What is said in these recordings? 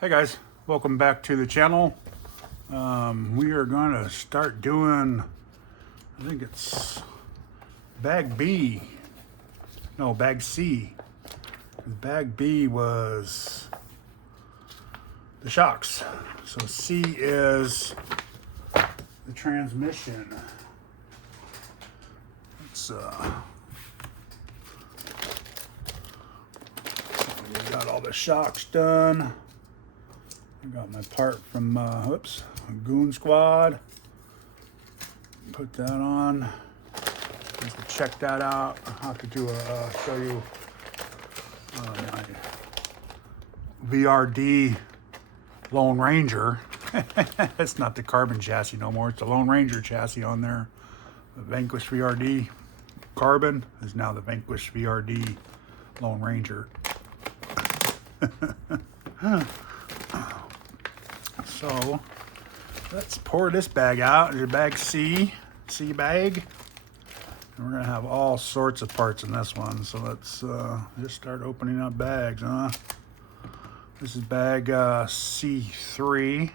Hey guys, welcome back to the channel. We are going to start doing, I think it's bag B, no, bag C. Bag B was the shocks. So C is the transmission. It's we got all the shocks done. I got my part from Goon Squad. Put that on. Just to check that out. I'll have to do a show you my VRD Lone Ranger. It's not the carbon chassis no more. It's the Lone Ranger chassis on there. The Vanquish VRD carbon is now the Vanquish VRD Lone Ranger. So let's pour this bag out. There's bag C bag. And we're gonna have all sorts of parts in this one. So let's just start opening up bags, huh? This is bag C3.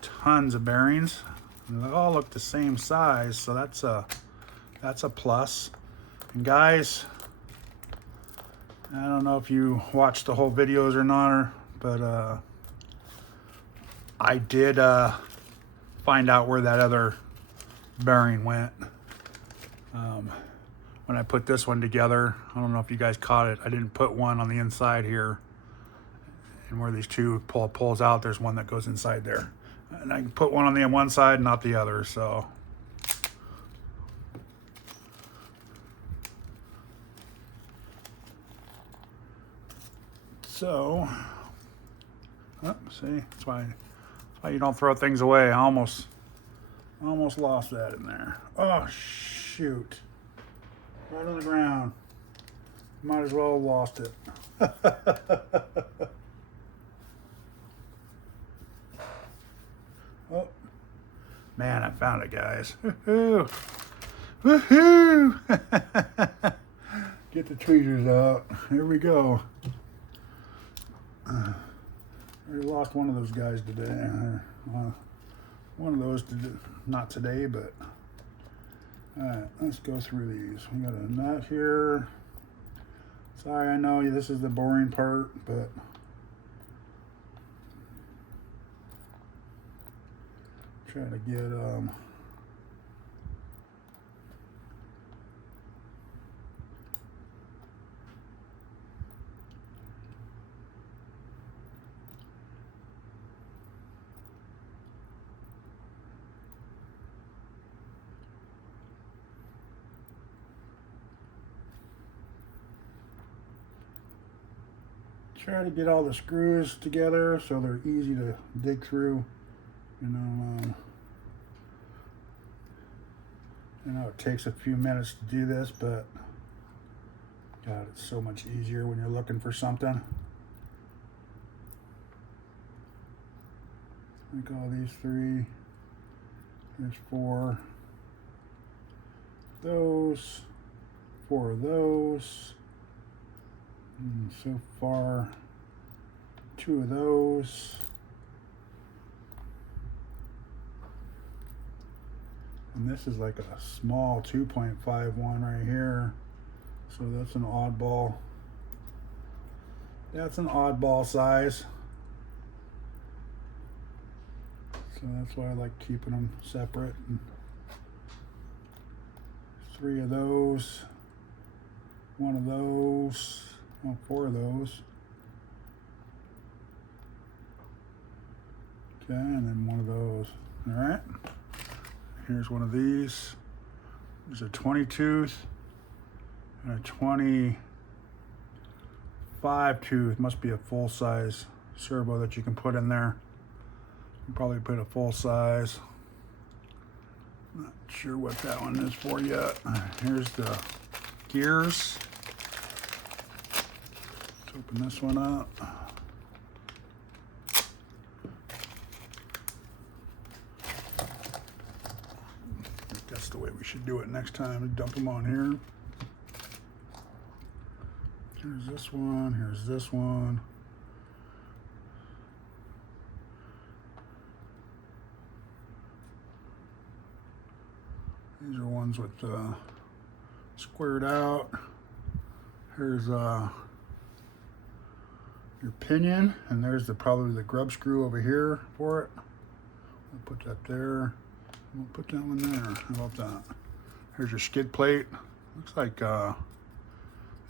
Tons of bearings. And they all look the same size, so that's a plus. And guys, I don't know if you watched the whole videos or not, but I did find out where that other bearing went. When I put this one together, I don't know if you guys caught it. I didn't put one on the inside here. And where these two pulls out, there's one that goes inside there. And I can put one on the one side, not the other, so. So, see, that's why you don't throw things away. I almost lost that in there. Oh shoot! Right on the ground. Might as well have lost it. Oh man, I found it, guys! Woohoo! Woohoo! Get the tweezers out. Here we go. I already lost one of those guys today. One of those, not today, but all right, let's go through these. We got a nut here. Sorry, I know this is the boring part, but try to get try to get all the screws together so they're easy to dig through. You know, it takes a few minutes to do this, but God, it's so much easier when you're looking for something. Like all these three. There's four. Those. Four of those. And so far, two of those. And this is like a small 2.51 right here. So that's an oddball. That's an oddball size. So that's why I like keeping them separate. And three of those. One of those. Oh, four of those. Okay, and then one of those. All right. Here's one of these. There's a 20 tooth and a 25 tooth. Must be a full size servo that you can put in there. You can probably put a full size. Not sure what that one is for yet. Here's the gears. Let's open this one up. That's the way we should do it next time. Dump them on here. Here's this one. Here's this one. These are ones with squared out. Here's your pinion, and there's probably the grub screw over here for it. We'll put that there. We'll put that one there. How about that? Here's your skid plate. Looks like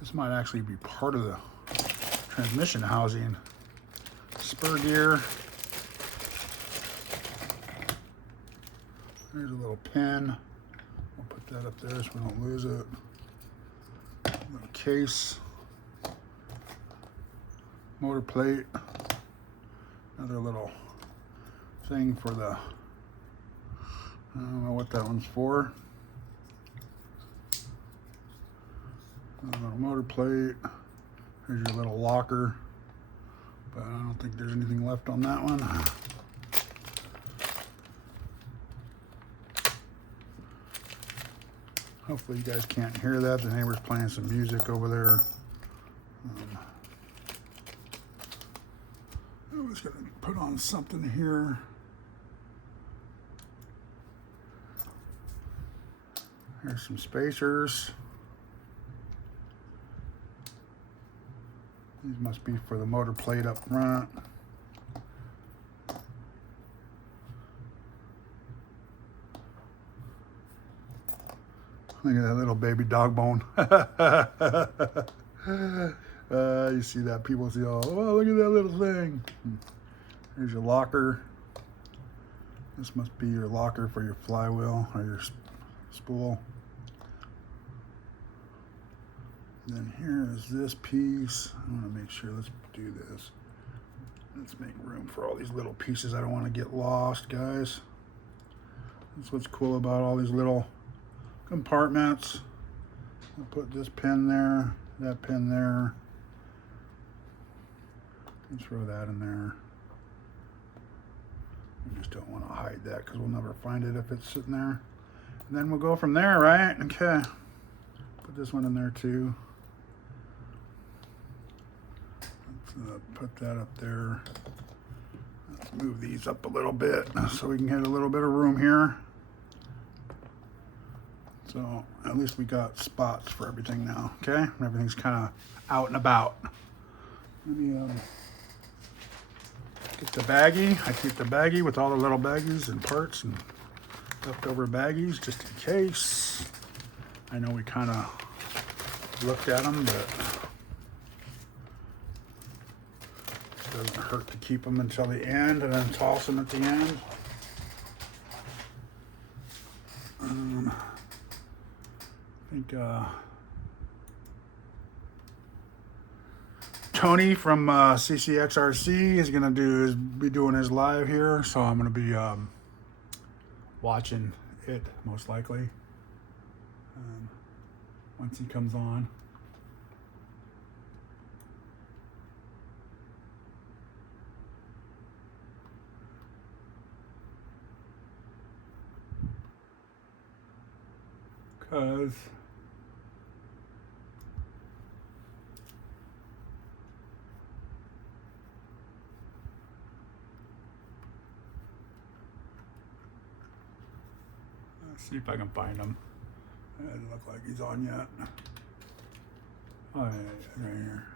this might actually be part of the transmission housing. Spur gear. There's a little pin. We'll put that up there so we don't lose it. Little case. Motor plate. Another little thing for the, I don't know what that one's for. A little motor plate. Here's your little locker. But I don't think there's anything left on that one. Hopefully you guys can't hear that. The neighbor's playing some music over there. I was going to put on something here. Here's some spacers. These must be for the motor plate up front. Look at that little baby dog bone. You see that? People see, oh, look at that little thing. Here's your locker. This must be your locker for your flywheel or your spool. And then here is this piece. I want to make sure, let's do this. Let's make room for all these little pieces. I don't want to get lost, guys. That's what's cool about all these little compartments. I'll put this pin there, that pin there. And throw that in there. We just don't want to hide that because we'll never find it if it's sitting there. And then we'll go from there, right? Okay. Put this one in there too. Let's put that up there. Let's move these up a little bit so we can get a little bit of room here. So at least we got spots for everything now, okay? Everything's kind of out and about. Let me get the baggie. I keep the baggie with all the little baggies and parts and leftover baggies just in case. I know we kind of looked at them, but it doesn't hurt to keep them until the end and then toss them at the end. I think Tony from SCX RC is gonna be doing his live here, so I'm gonna be watching it most likely once he comes on. Cause let's see if I can find him. It doesn't look like he's on yet. Oh, yeah, right here.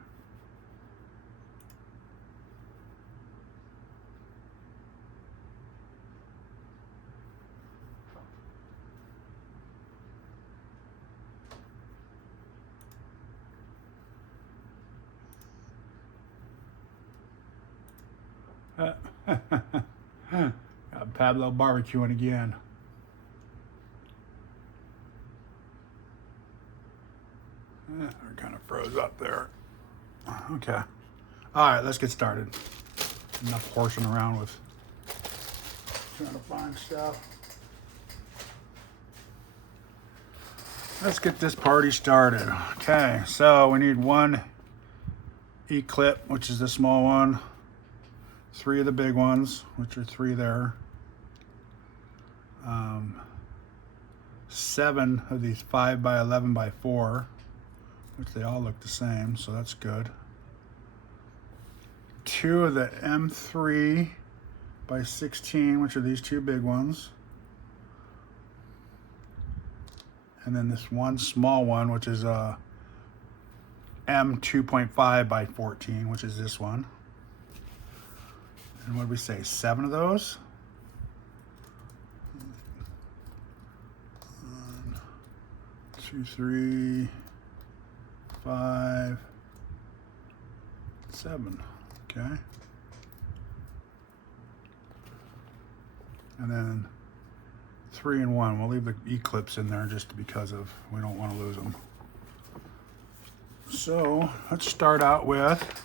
Got Pablo barbecuing again. We're kind of froze up there. Okay. All right, let's get started. Enough horsing around with trying to find stuff. Let's get this party started. Okay, so we need one E-clip, which is the small one. 3 of the big ones, which are 3 there. 7 of these 5 by 11 by 4, which they all look the same, so that's good. 2 of the M3 by 16, which are these 2 big ones. and then this one small one, which is a M2.5 by 14, which is this one. And what did we say, 7 of those? 1, 2, 3, 5, 7, okay. And then 3 and 1. We'll leave the E-clips in there just because of, we don't want to lose them. So let's start out with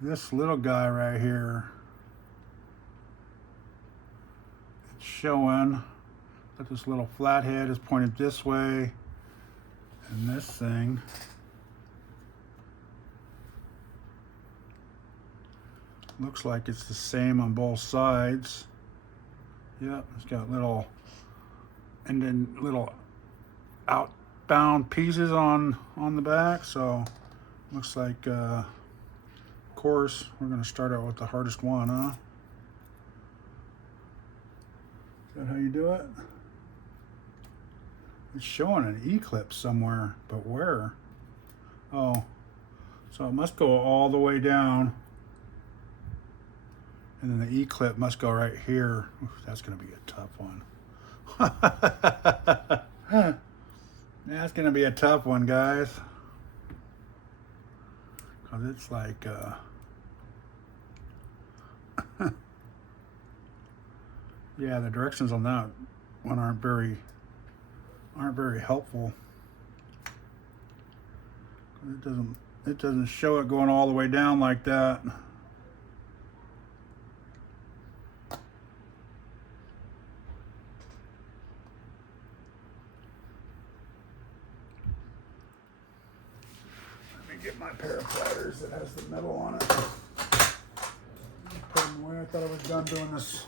this little guy right here. It's showing that this little flathead is pointed this way, and this thing looks like it's the same on both sides. Yep, it's got little, and then little outbound pieces on the back. So looks like of course we're going to start out with the hardest one, huh? Is that how you do it? It's showing an E-clip somewhere, but where? Oh, so it must go all the way down, and then the E-clip must go right here. Oof, that's going to be a tough one. That's going to be a tough one, guys. Because it's like, yeah, the directions on that one aren't very helpful. It doesn't show it going all the way down like that. Get my pair of pliers that has the metal on it. Put them away. I thought I was done doing this.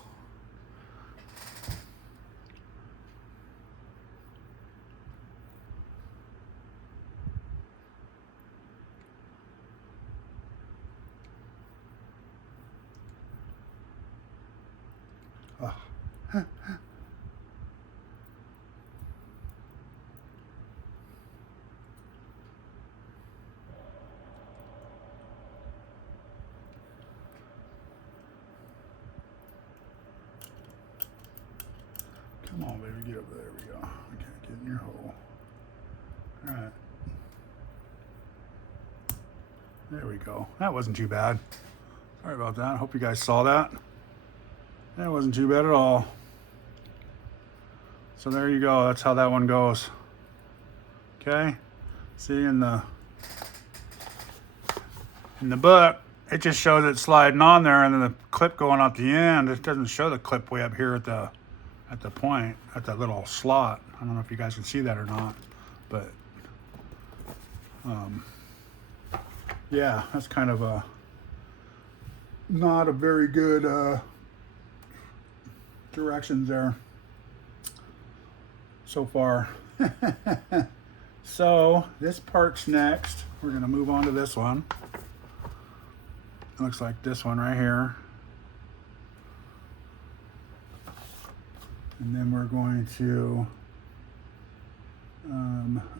Oh. Come on, baby, get over there. We go. I can't get in your hole. All right. There we go. That wasn't too bad. Sorry about that. I hope you guys saw that. That wasn't too bad at all. So there you go. That's how that one goes. Okay. See, in the book, it just shows it sliding on there, and then the clip going out the end. It doesn't show the clip way up here at the point, at that little slot. I don't know if you guys can see that or not, but yeah, that's kind of a not a very good directions there so far. So this part's next. We're going to move on to this one. It looks like this one right here. And then we're going to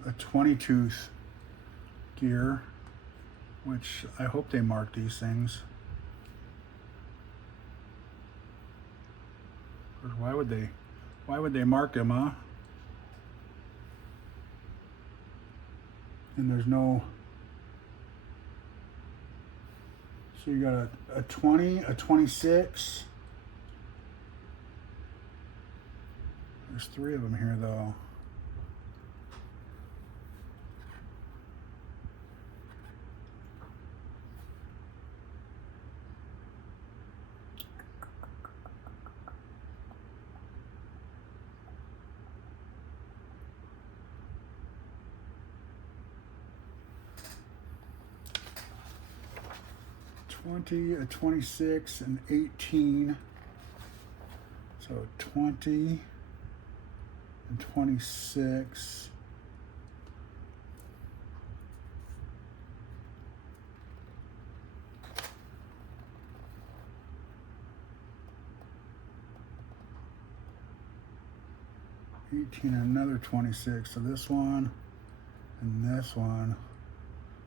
a 20 tooth gear, which I hope they mark these things. Why would they mark them, huh? And there's no, so you got a 20, a 26. There's 3 of them here though. A 26, and 18. So 20 and 26. 18 and another 26. So this one and this one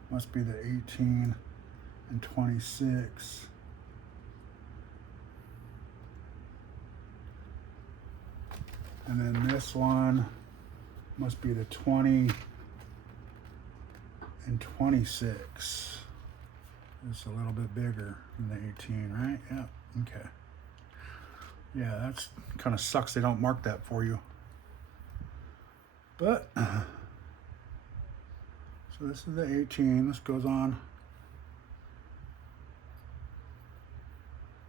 must be the 18 and 26. And then this one must be the 20 and 26. It's a little bit bigger than the 18, right? Yeah, okay. Yeah, that's kind of sucks they don't mark that for you. But, so this is the 18, this goes on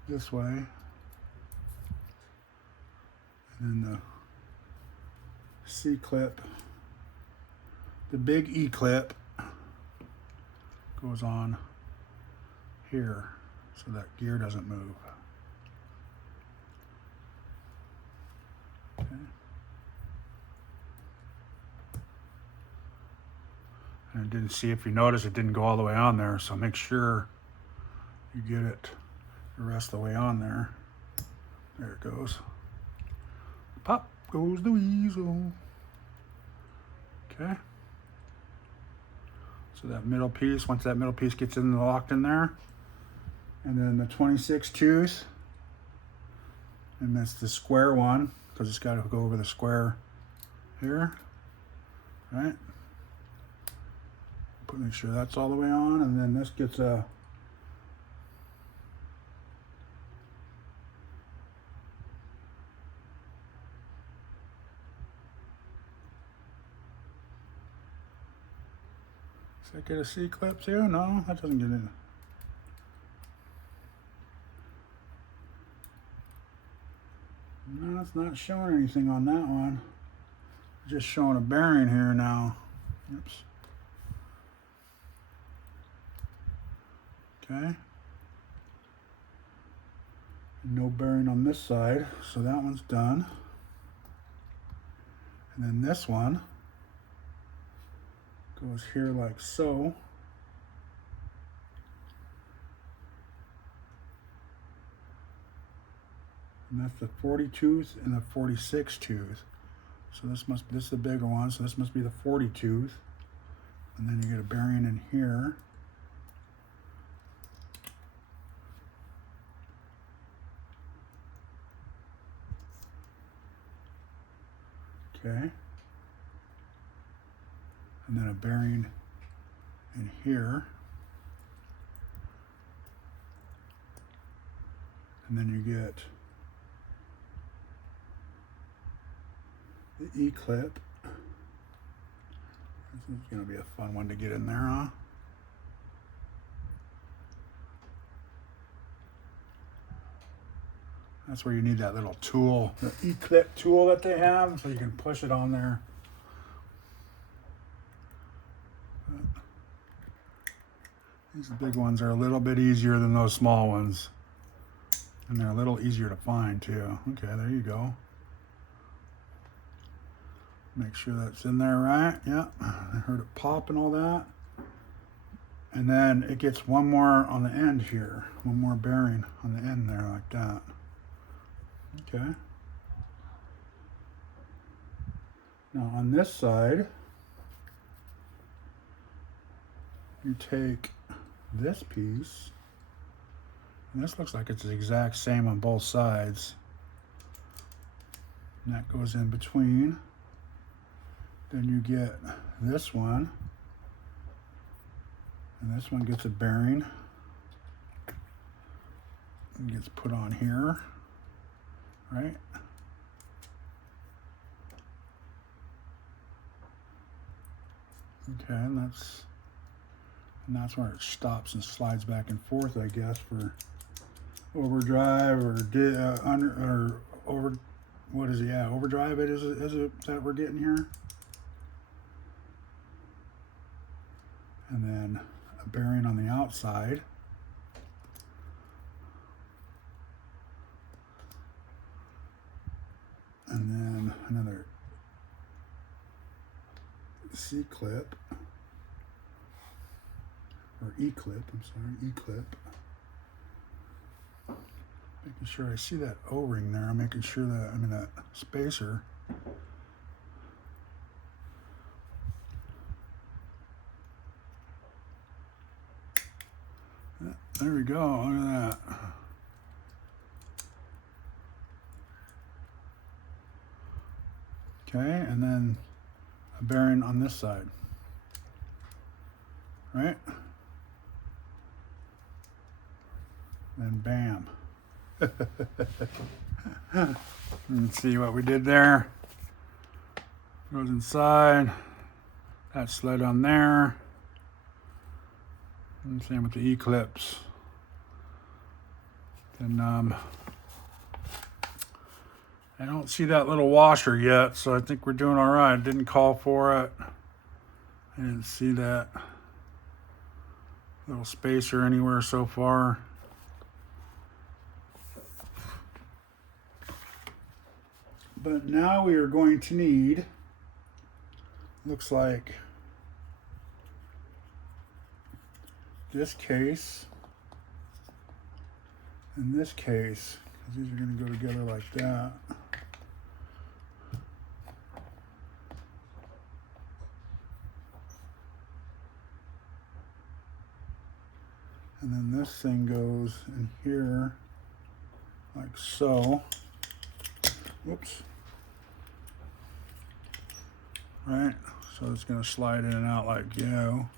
this way. And then the C clip, the big E clip goes on here so that gear doesn't move. Okay. And I didn't see, if you notice, it didn't go all the way on there, so make sure you get it the rest of the way on there. There it goes. Pop goes the weasel. Okay. So that middle piece, once that middle piece gets locked in there, and then the 26 tooth, and that's the square one, because it's got to go over the square here, right? Make sure that's all the way on, and then this gets a does that get a C clip too? No, that doesn't get in. No, it's not showing anything on that one. It's just showing a bearing here now. Oops. Okay. No bearing on this side, so that one's done. And then this one goes here like so. And that's the 40 tooth and the 46 tooth. So this is the bigger one, so this must be the 40 tooth. And then you get a bearing in here. Okay. And then a bearing in here. And then you get the E-clip. This is going to be a fun one to get in there, huh? That's where you need that little tool, the E-clip tool that they have, so you can push it on there. But these big ones are a little bit easier than those small ones. And they're a little easier to find too. Okay, there you go. Make sure that's in there right. Yeah, I heard it pop and all that. And then it gets one more on the end here. One more bearing on the end there like that. Okay. Now on this side, you take this piece, and this looks like it's the exact same on both sides. And that goes in between. Then you get this one, and this one gets a bearing. It gets put on here, right? Okay, and that's where it stops and slides back and forth, I guess, for overdrive or what is it? Yeah, overdrive. It is it that we're getting here. And then a bearing on the outside. And then another C-clip, or E-clip, I'm sorry, E-clip. Making sure I see that O-ring there. I'm making sure that, that spacer There we go, look at that. Okay, and then a bearing on this side, right? And bam. Let's see what we did there. Goes inside. That slid on there. And same with the E-clips. And I don't see that little washer yet, so I think we're doing all right. Didn't call for it. I didn't see that little spacer anywhere so far. But now we are going to need, looks like, this case and this case, because these are going to go together like that. And then this thing goes in here like so. Whoops. Right, so it's going to slide in and out like so.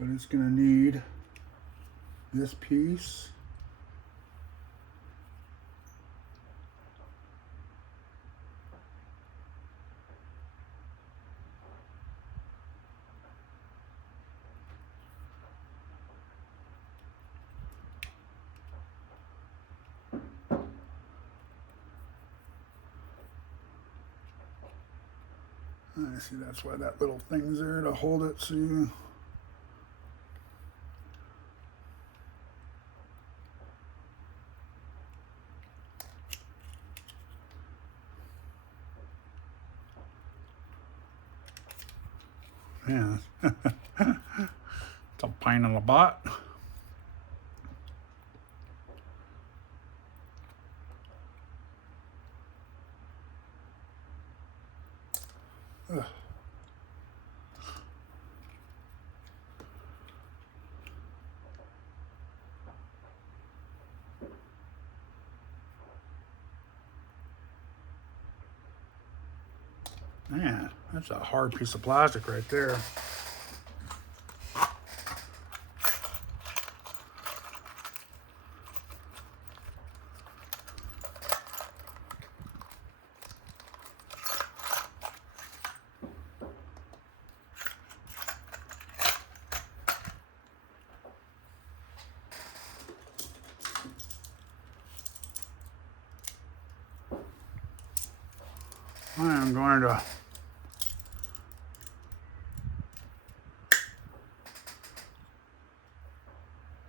But it's going to need this piece. I see, that's why that little thing's there to hold it, so you man, it's a pain in the butt. Ugh. Man, that's a hard piece of plastic right there. I am going to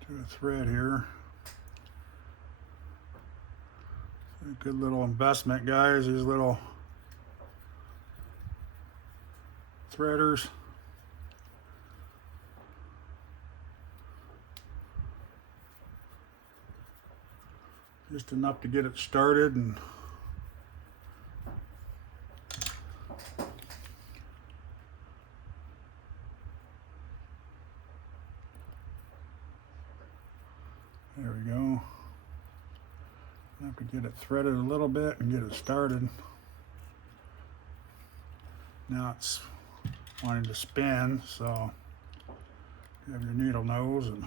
do a thread here. A good little investment, guys, these little threaders. Just enough to get it started, and there we go. Have to get it threaded a little bit and get it started. Now it's wanting to spin, so you have your needle nose and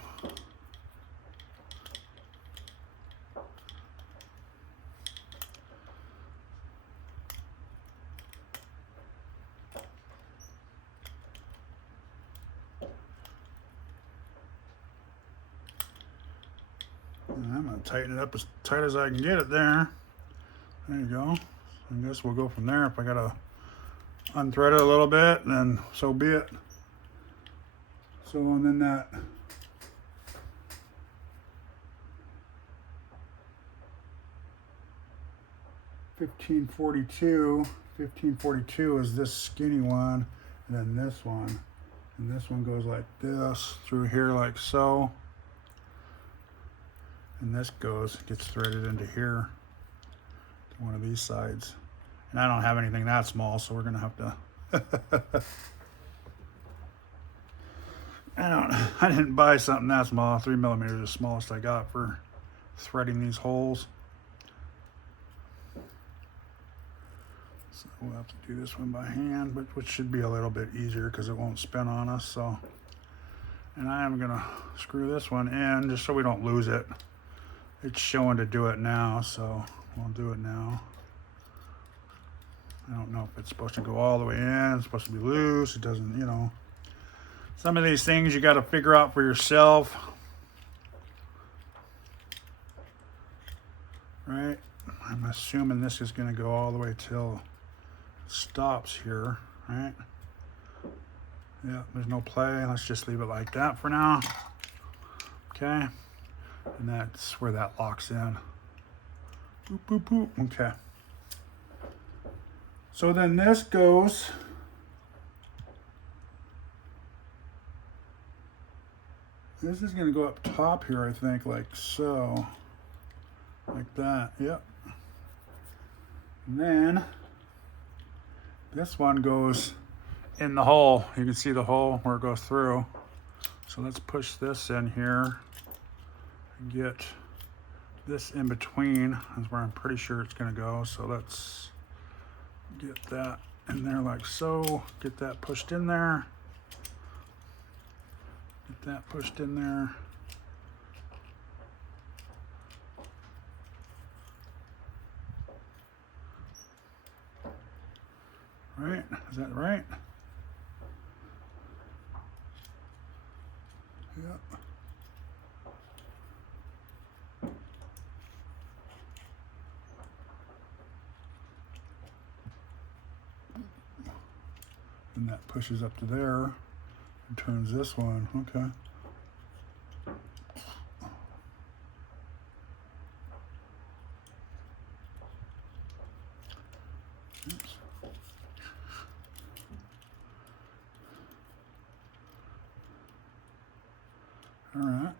I'm going to tighten it up as tight as I can get it there. There you go. I guess we'll go from there. If I got to unthread it a little bit, then so be it. So, and then that $15.42 is this skinny one, and then this one. And this one goes like this through here like so. And this gets threaded into here to one of these sides. And I don't have anything that small, so we're gonna have to I didn't buy something that small. 3mm is the smallest I got for threading these holes. So we'll have to do this one by hand, but which should be a little bit easier because it won't spin on us. So, and I am gonna screw this one in just so we don't lose it. It's showing to do it now, so we'll do it now. I don't know if it's supposed to go all the way in. It's supposed to be loose. It doesn't, you know. Some of these things you got to figure out for yourself. Right? I'm assuming this is going to go all the way till it stops here, right? Yeah, there's no play. Let's just leave it like that for now. Okay. And that's where that locks in. Boop, boop, boop. Okay. So then this goes this is going to go up top here, I think, like so. Like that. Yep. And then this one goes in the hole. You can see the hole where it goes through. So let's push this in here and get this in between. That's where I'm pretty sure it's going to go. So let's get that in there like so. Get that pushed in there. Get that pushed in there. Right? Is that right? Yep. And that pushes up to there and turns this one. Okay. Oops. All right.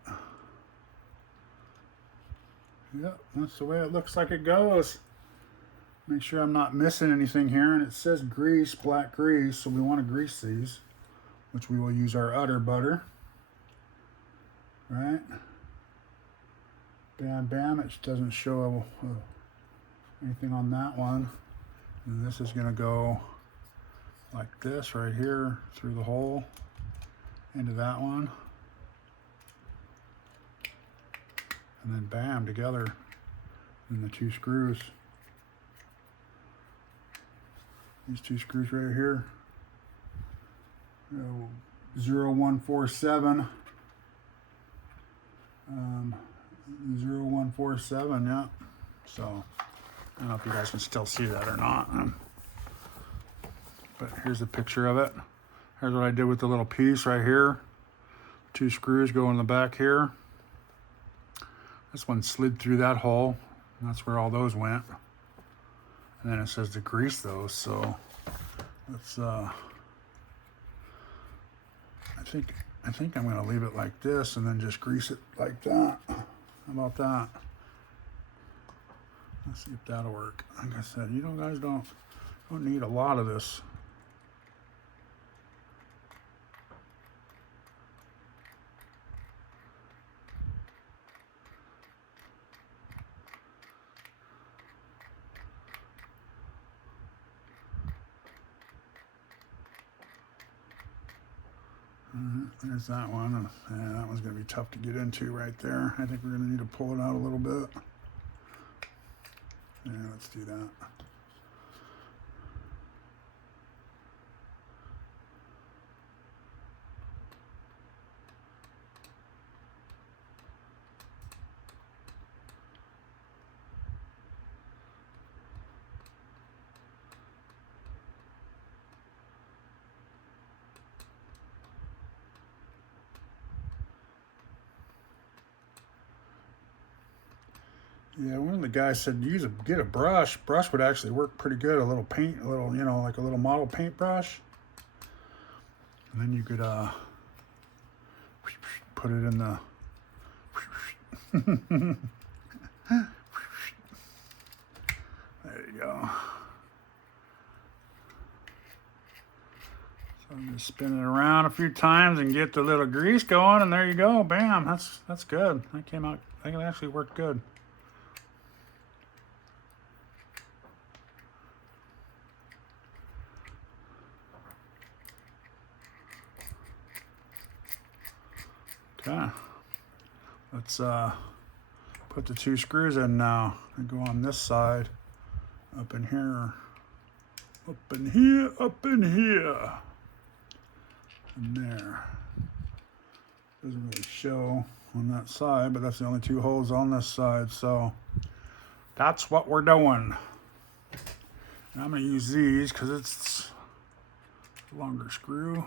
Yep, that's the way it looks like it goes. Make sure I'm not missing anything here. And it says grease, black grease, so we want to grease these, which we will use our udder butter. Right? Bam, bam. It doesn't show anything on that one. And this is going to go like this right here through the hole into that one. And then bam, together in the two screws. These two screws right here. 0147. 0147, yeah. So, I don't know if you guys can still see that or not. But here's a picture of it. Here's what I did with the little piece right here. Two screws go in the back here. This one slid through that hole. And that's where all those went. And then it says to grease those, so let's I think I'm gonna leave it like this and then just grease it like that. How about that? Let's see if that'll work. Like I said, you know, guys don't need a lot of this. There's that one. Yeah, that one's going to be tough to get into right there. I think we're going to need to pull it out a little bit. Yeah, let's do that. Yeah, one of the guys said get a brush. Brush would actually work pretty good. A little paint, a little, you know, like a little model paintbrush. And then you could put it in the there you go. So I'm just spin it around a few times and get the little grease going, and there you go. Bam, that's good. That came out, I think it actually worked good. Okay, let's put the 2 screws in now and go on this side, up in here, up in here, up in here, and there. Doesn't really show on that side, but that's the only 2 holes on this side, so that's what we're doing. And I'm going to use these because it's a longer screw.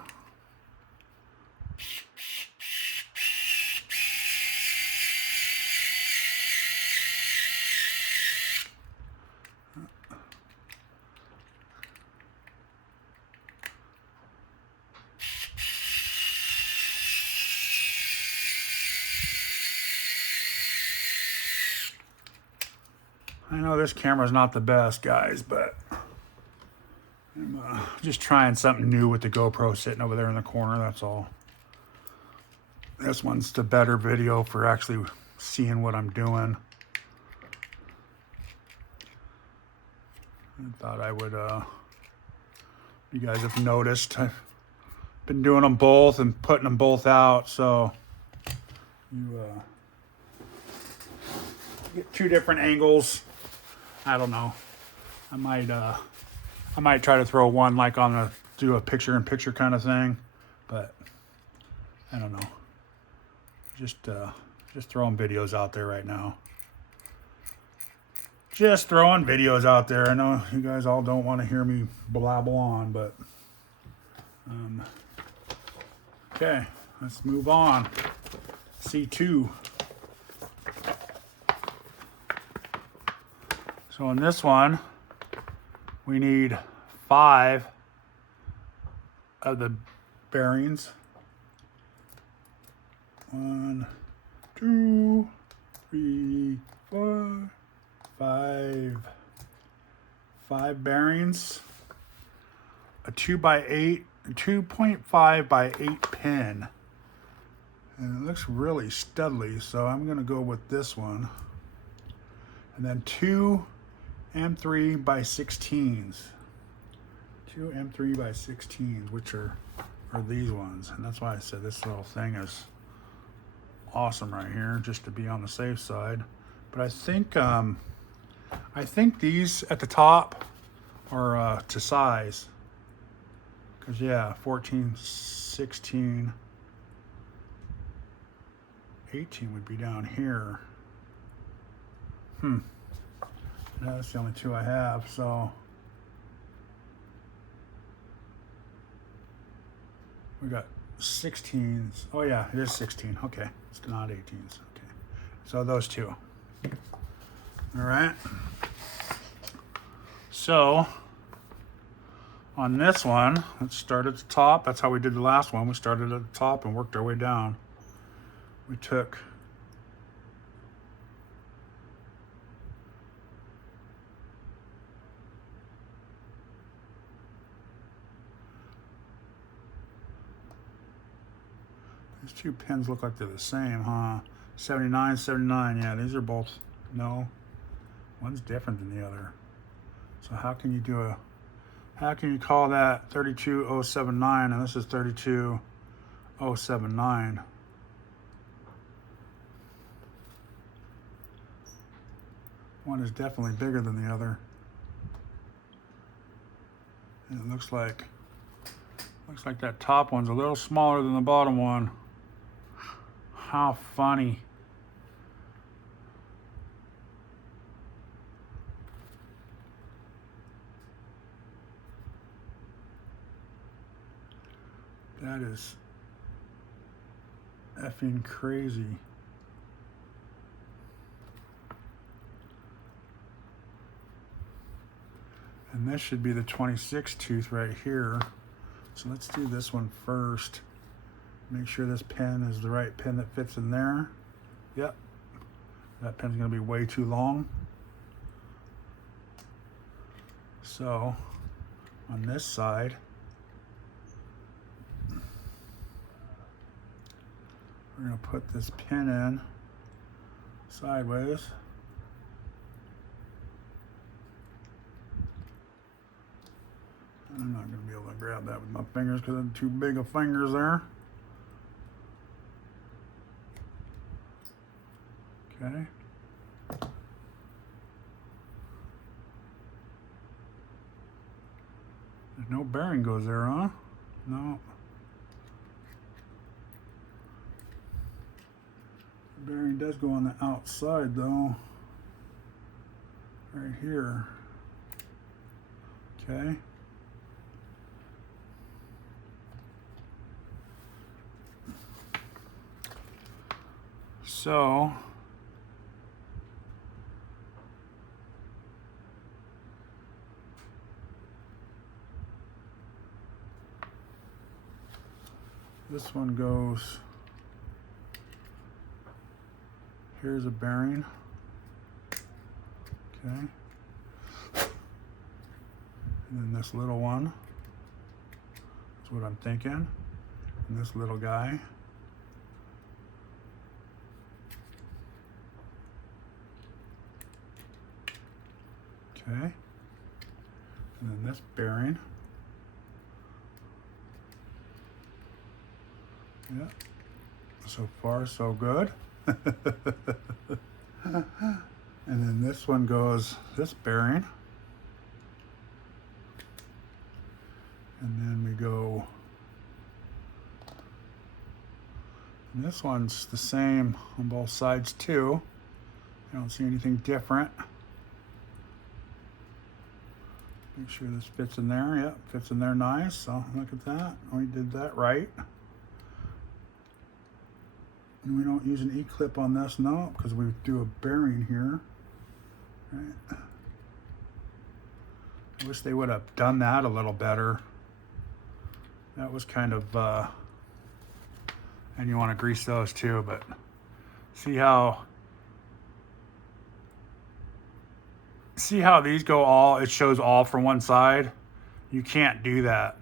I know this camera's not the best, guys, but I'm just trying something new with the GoPro sitting over there in the corner, that's all. This one's the better video for actually seeing what I'm doing. I thought I would, you guys have noticed, I've been doing them both and putting them both out, so you get 2 different angles. I don't know. I might try to throw one like on a do a picture-in-picture kind of thing, but I don't know. Just throwing videos out there right now. Just throwing videos out there. I know you guys all don't want to hear me blabble on, but okay, let's move on. C2. So on this one, we need 5 of the bearings. 1, 2, 3, 4, 5. 5 bearings. A 2x8, 2.5 by 8 pin. And it looks really studly, so I'm gonna go with this one. And then 2 M3 by 16s. 2 M3 by 16s, which are these ones. And that's why I said this little thing is awesome right here, just to be on the safe side. But I think these at the top are to size. Because yeah, 14, 16, 18 would be down here. Yeah, that's the only 2 I have, so we got 16s. Oh yeah, it is 16. Okay, it's not 18s. Okay, so those 2. All right. So on this one, let's start at the top. That's how we did the last one. We started at the top and worked our way down. We took these 2 pins look like they're the same, huh? 79, 79. Yeah, these are both, no. One's different than the other. So how can you do how can you call that 32079 and this is 32079? One is definitely bigger than the other. And it looks like that top one's a little smaller than the bottom one. How funny. That is effing crazy. And this should be the 26 tooth right here. So let's do this one first. Make sure this pin is the right pin that fits in there. Yep. That pin's gonna be way too long. So on this side, We're going to put this pin in sideways. I'm not going to be able to grab that with my fingers because I'm too big of fingers there. Okay. There's no bearing goes there, huh? No. The bearing does go on the outside though. Right here. Okay. So this one goes, here's a bearing, okay, and then this little one, that's what I'm thinking, and this little guy. Okay, and then this bearing. Yeah, so far so good. And then this one goes, this bearing. And then we go, and this one's the same on both sides too. I don't see anything different. Make sure this fits in there. Yep, fits in there nice. So look at that. We did that right. And we don't use an E-clip on this, no, because we do a bearing here. Right. I wish they would have done that a little better. That was kind of, and you want to grease those too, but see how these go all, it shows all from one side? You can't do that.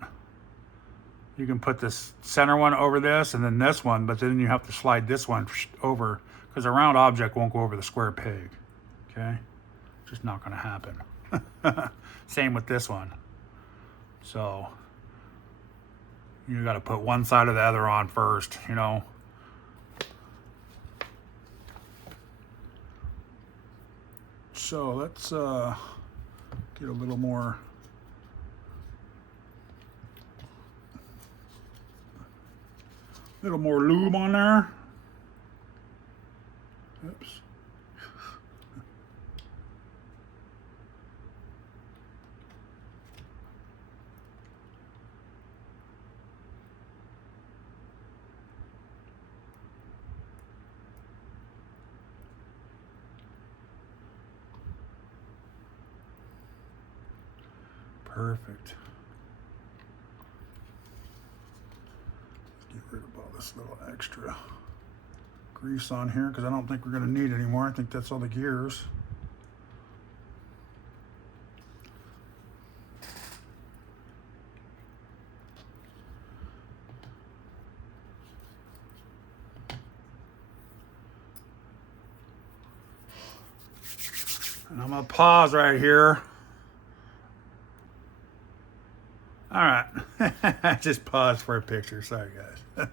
You can put this center one over this and then this one, but then you have to slide this one over because a round object won't go over the square peg, okay? Just not gonna happen. Same with this one. So you gotta put one side or the other on first, you know? So let's get a little more lube on there. Oops. Perfect. Let's get rid of all this little extra grease on here because I don't think we're going to need anymore. I think that's all the gears. And I'm going to pause right here. All right, just pause for a picture. Sorry, guys.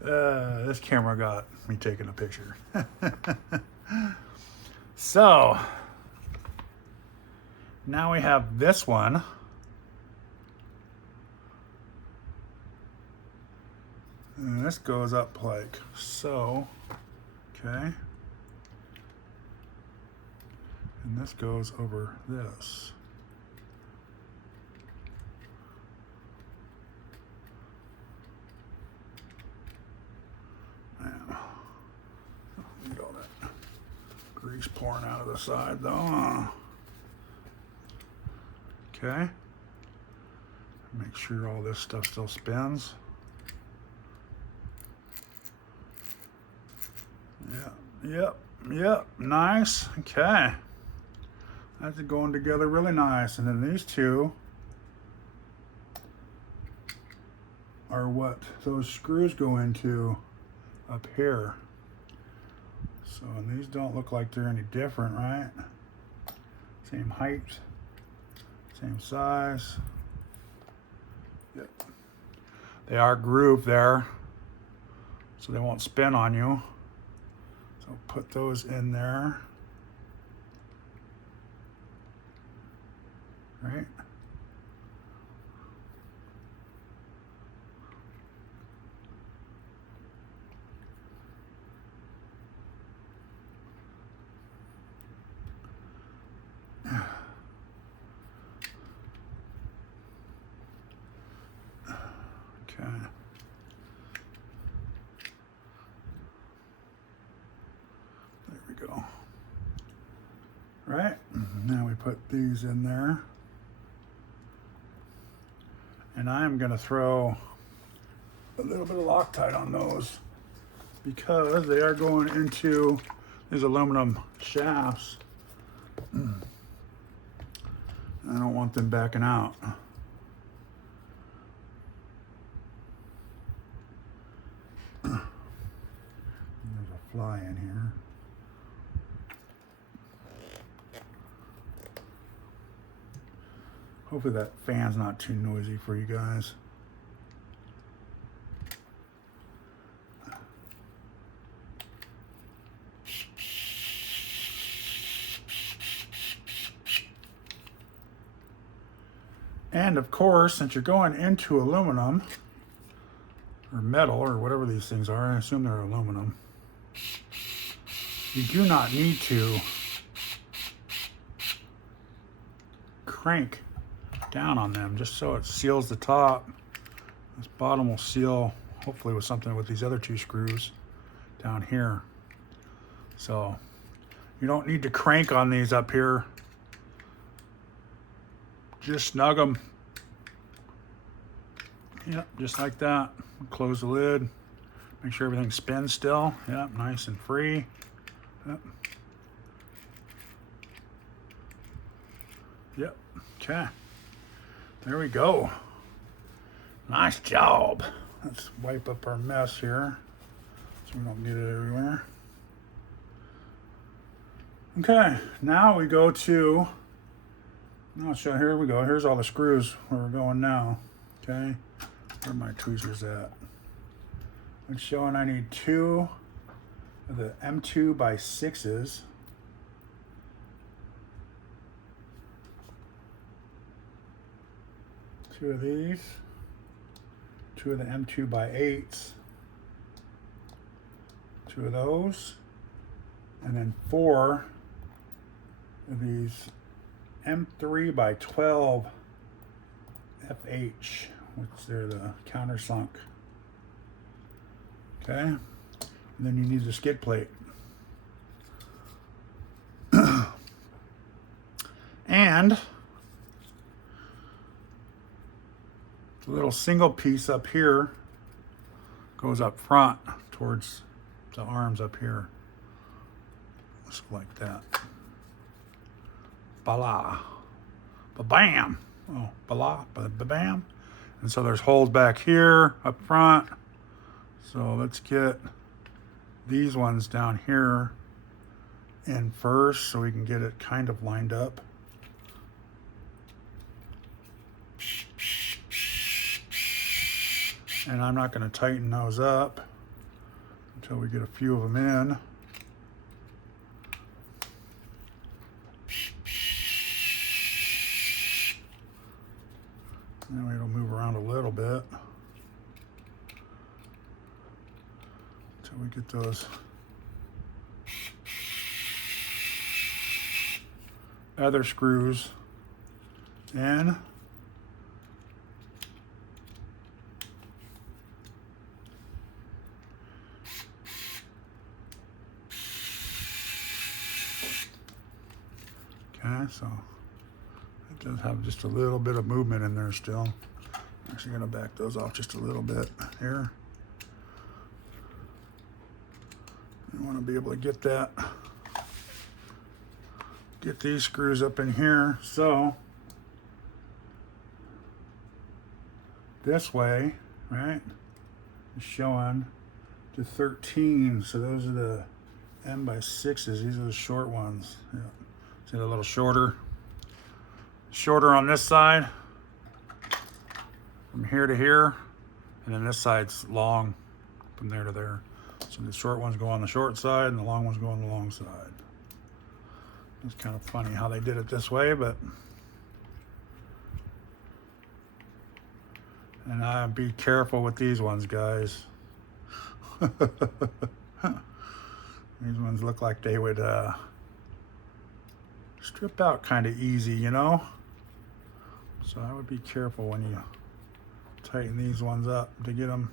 This camera got me taking a picture. So now we have this one. And this goes up like so, okay? And this goes over this. Look at all that grease pouring out of the side though. Okay. Make sure all this stuff still spins. Yep, nice. Okay. That's going together really nice. And then these two are what those screws go into up here. So, and these don't look like they're any different, right? Same height, same size. Yep. They are grooved there, so they won't spin on you. So put those in there. Right? Okay. There we go. Right? Now we put these in there. And I'm going to throw a little bit of Loctite on those because they are going into these aluminum shafts. I don't want them backing out. There's a fly in here. Hopefully that fan's not too noisy for you guys. And of course, since you're going into aluminum or metal or whatever these things are, I assume they're aluminum, you do not need to crank down on them, just so it seals the top. This bottom will seal hopefully with something with these other two screws down here. So you don't need to crank on these up here. Just snug them. Yep, just like that. Close the lid. Make sure everything spins still. Yep, nice and free. Yep. Yep. Okay. There we go. Nice job. Let's wipe up our mess here so we don't get it everywhere. Okay, now we go to, here we go. Here's all the screws where we're going now. Okay, where are my tweezers at? It's showing I need 2 of the M2 by 6s. Two of these, 2 of the M2 by 8s, 2 of those, and then 4 of these M3 by 12 FH, which they're the countersunk. Okay, and then you need the skid plate. And the little single piece up here goes up front towards the arms up here. Just like that. Bala. Ba-bam. Oh, bala, ba-bam. And so there's holes back here up front. So let's get these ones down here in first so we can get it kind of lined up. And I'm not going to tighten those up until we get a few of them in. Now it'll move around a little bit until we get those other screws in. Okay, so it does have just a little bit of movement in there still. I'm actually going to back those off just a little bit here. You want to be able to get these screws up in here. So this way right? It's showing to 13. So those are the M/6s. These are the short ones. Yeah. See, they're a little shorter. Shorter on this side, from here to here, and then this side's long from there to there. So the short ones go on the short side and the long ones go on the long side. It's kind of funny how they did it this way, but and be careful with these ones, guys. These ones look like they would strip out kind of easy, you know? So I would be careful when you tighten these ones up to get them.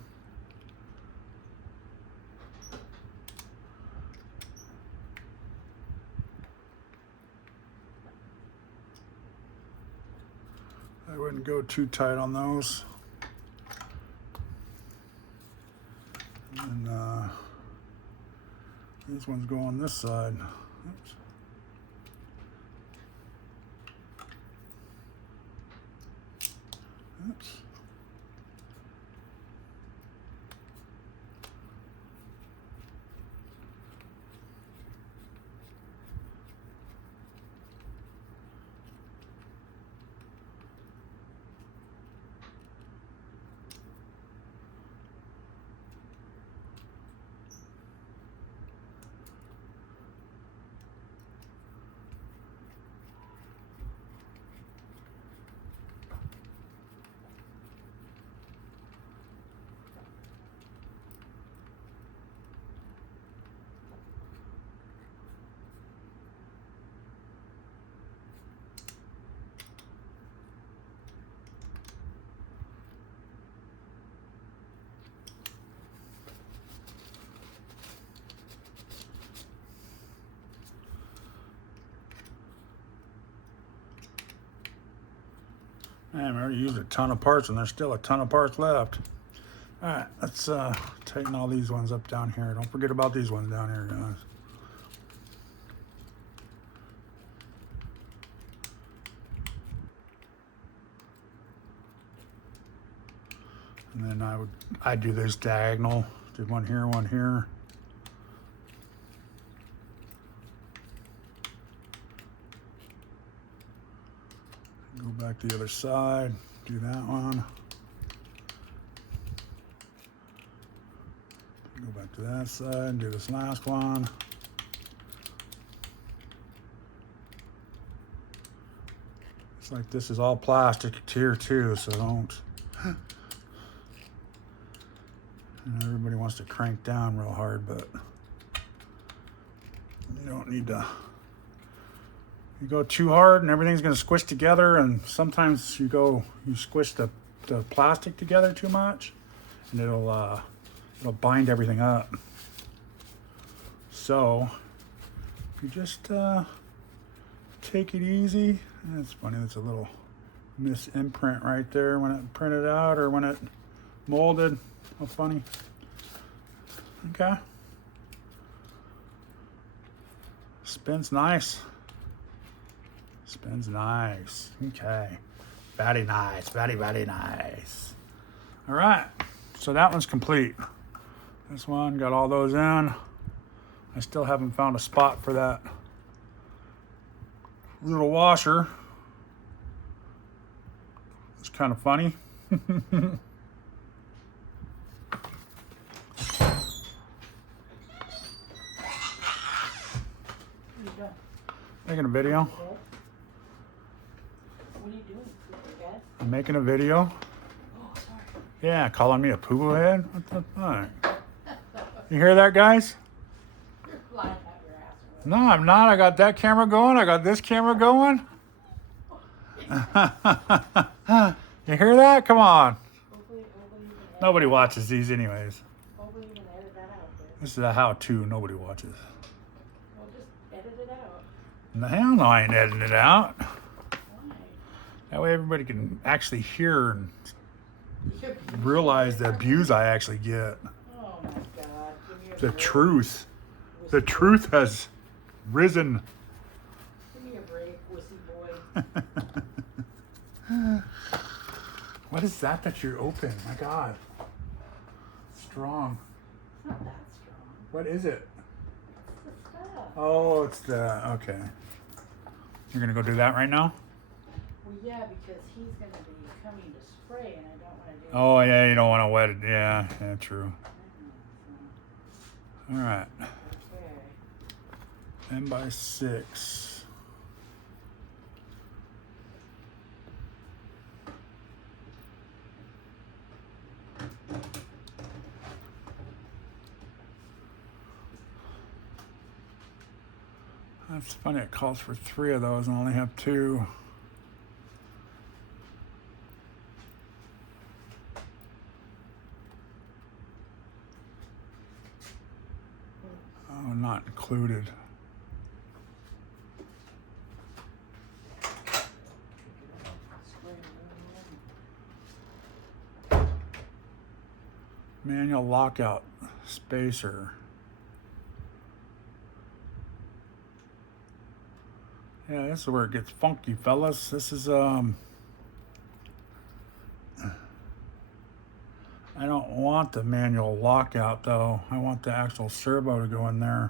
I wouldn't go too tight on those. And these ones go on this side. Oops. Oops. Man, we already used a ton of parts and there's still a ton of parts left. All right, let's tighten all these ones up down here. Don't forget about these ones down here, guys. And then I'd do this diagonal. Do one here, one here. Go back to the other side, do that one. Go back to that side, do this last one. It's like this is all plastic here too, so don't. And everybody wants to crank down real hard, but you don't need to. You go too hard and everything's going to squish together, and sometimes you squish the plastic together too much and it'll bind everything up. So if you just take it easy. It's funny, that's a little misimprint right there when it printed out or when it molded. How funny. Okay. Spins nice. Spins nice. Okay. Very nice. Very, very nice. All right. So that one's complete. This one, got all those in. I still haven't found a spot for that little washer. It's kind of funny. Making a video. What are you doing, Dad? I'm making a video. Oh, sorry. Yeah, calling me a poo head? What the fuck? You hear that, guys? You're flying out your ass. No, I'm not. I got that camera going. I got this camera going. You hear that? Come on. Hopefully you can edit. Nobody watches these anyways. Hopefully you can edit that out there. This is a how-to. Nobody watches. Well, just edit it out. No, hell no, I ain't editing it out. Why? That way everybody can actually hear and realize the abuse I actually get. Oh my God. Give me a The break. truth. The truth has risen. Give me a break, wussy boy. What is that you're open? My God. strong. It's not that strong. What is it? It's the stuff. Oh, it's the, okay. You're gonna go do that right now? Well, yeah, because he's going to be coming to spray, and I don't want to do Oh, yeah, you don't want to wet it. Yeah, yeah, true. All right. Okay. 10x6. That's funny, it calls for 3 of those and I only have 2. Oh, not included. Manual lockout spacer. Yeah, this is where it gets funky, fellas. This is I don't want the manual lockout though. I want the actual servo to go in there.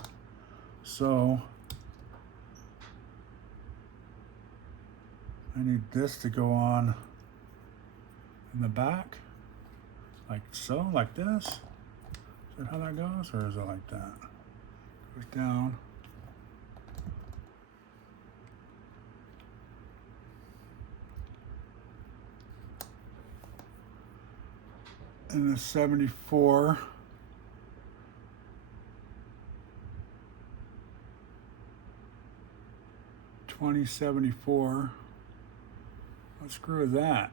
So I need this to go on in the back, like so, like this. Is that how that goes, or is it like that? Goes down. And the 74. $20.74. What screw is that?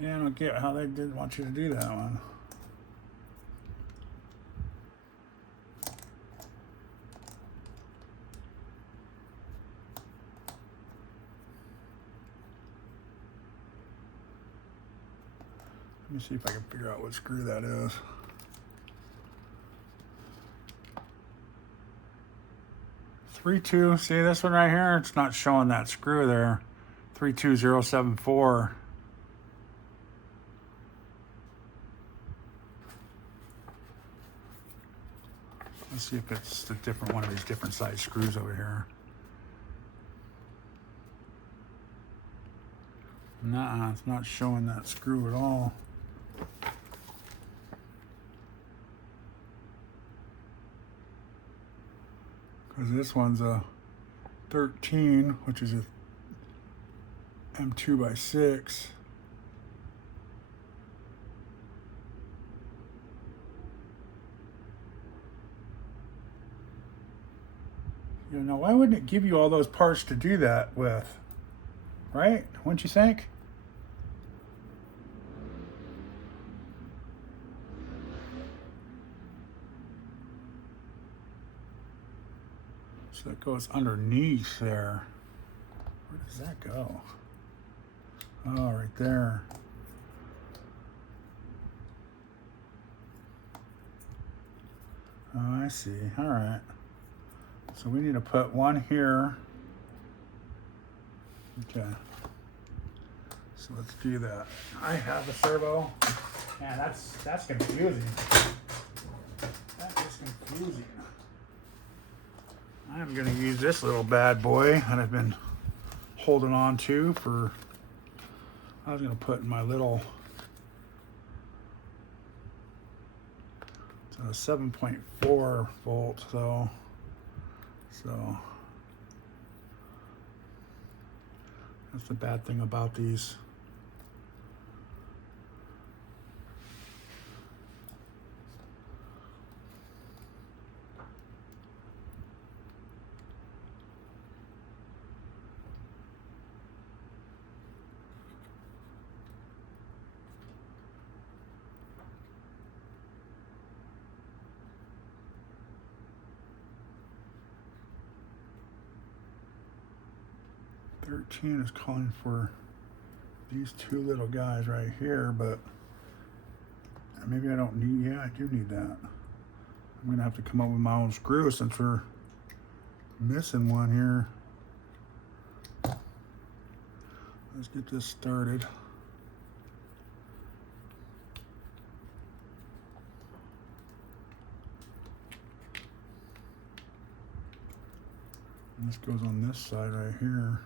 Yeah, I don't get how they didn't want you to do that one. Let me see if I can figure out what screw that is. Three two. See this one right here? It's not showing that screw there. 32074. Let's see if it's a different one of these different size screws over here. Nah, it's not showing that screw at all. Because this one's a 13, which is a M2x6. You know, why wouldn't it give you all those parts to do that with? Right? Wouldn't you think? So that goes underneath there. Where does that go? Oh, right there. Oh, I see. All right. So we need to put one here. Okay. So let's do that. I have the servo. Man, that's confusing. That is confusing. I'm gonna use this little bad boy that I've been holding on to for, I was gonna put in my little, it's a 7.4 volt, so that's the bad thing about these. $13 is calling for these 2 little guys right here, but maybe I don't need, yeah, I do need that. I'm gonna have to come up with my own screw since we're missing one here. Let's get this started. And this goes on this side right here.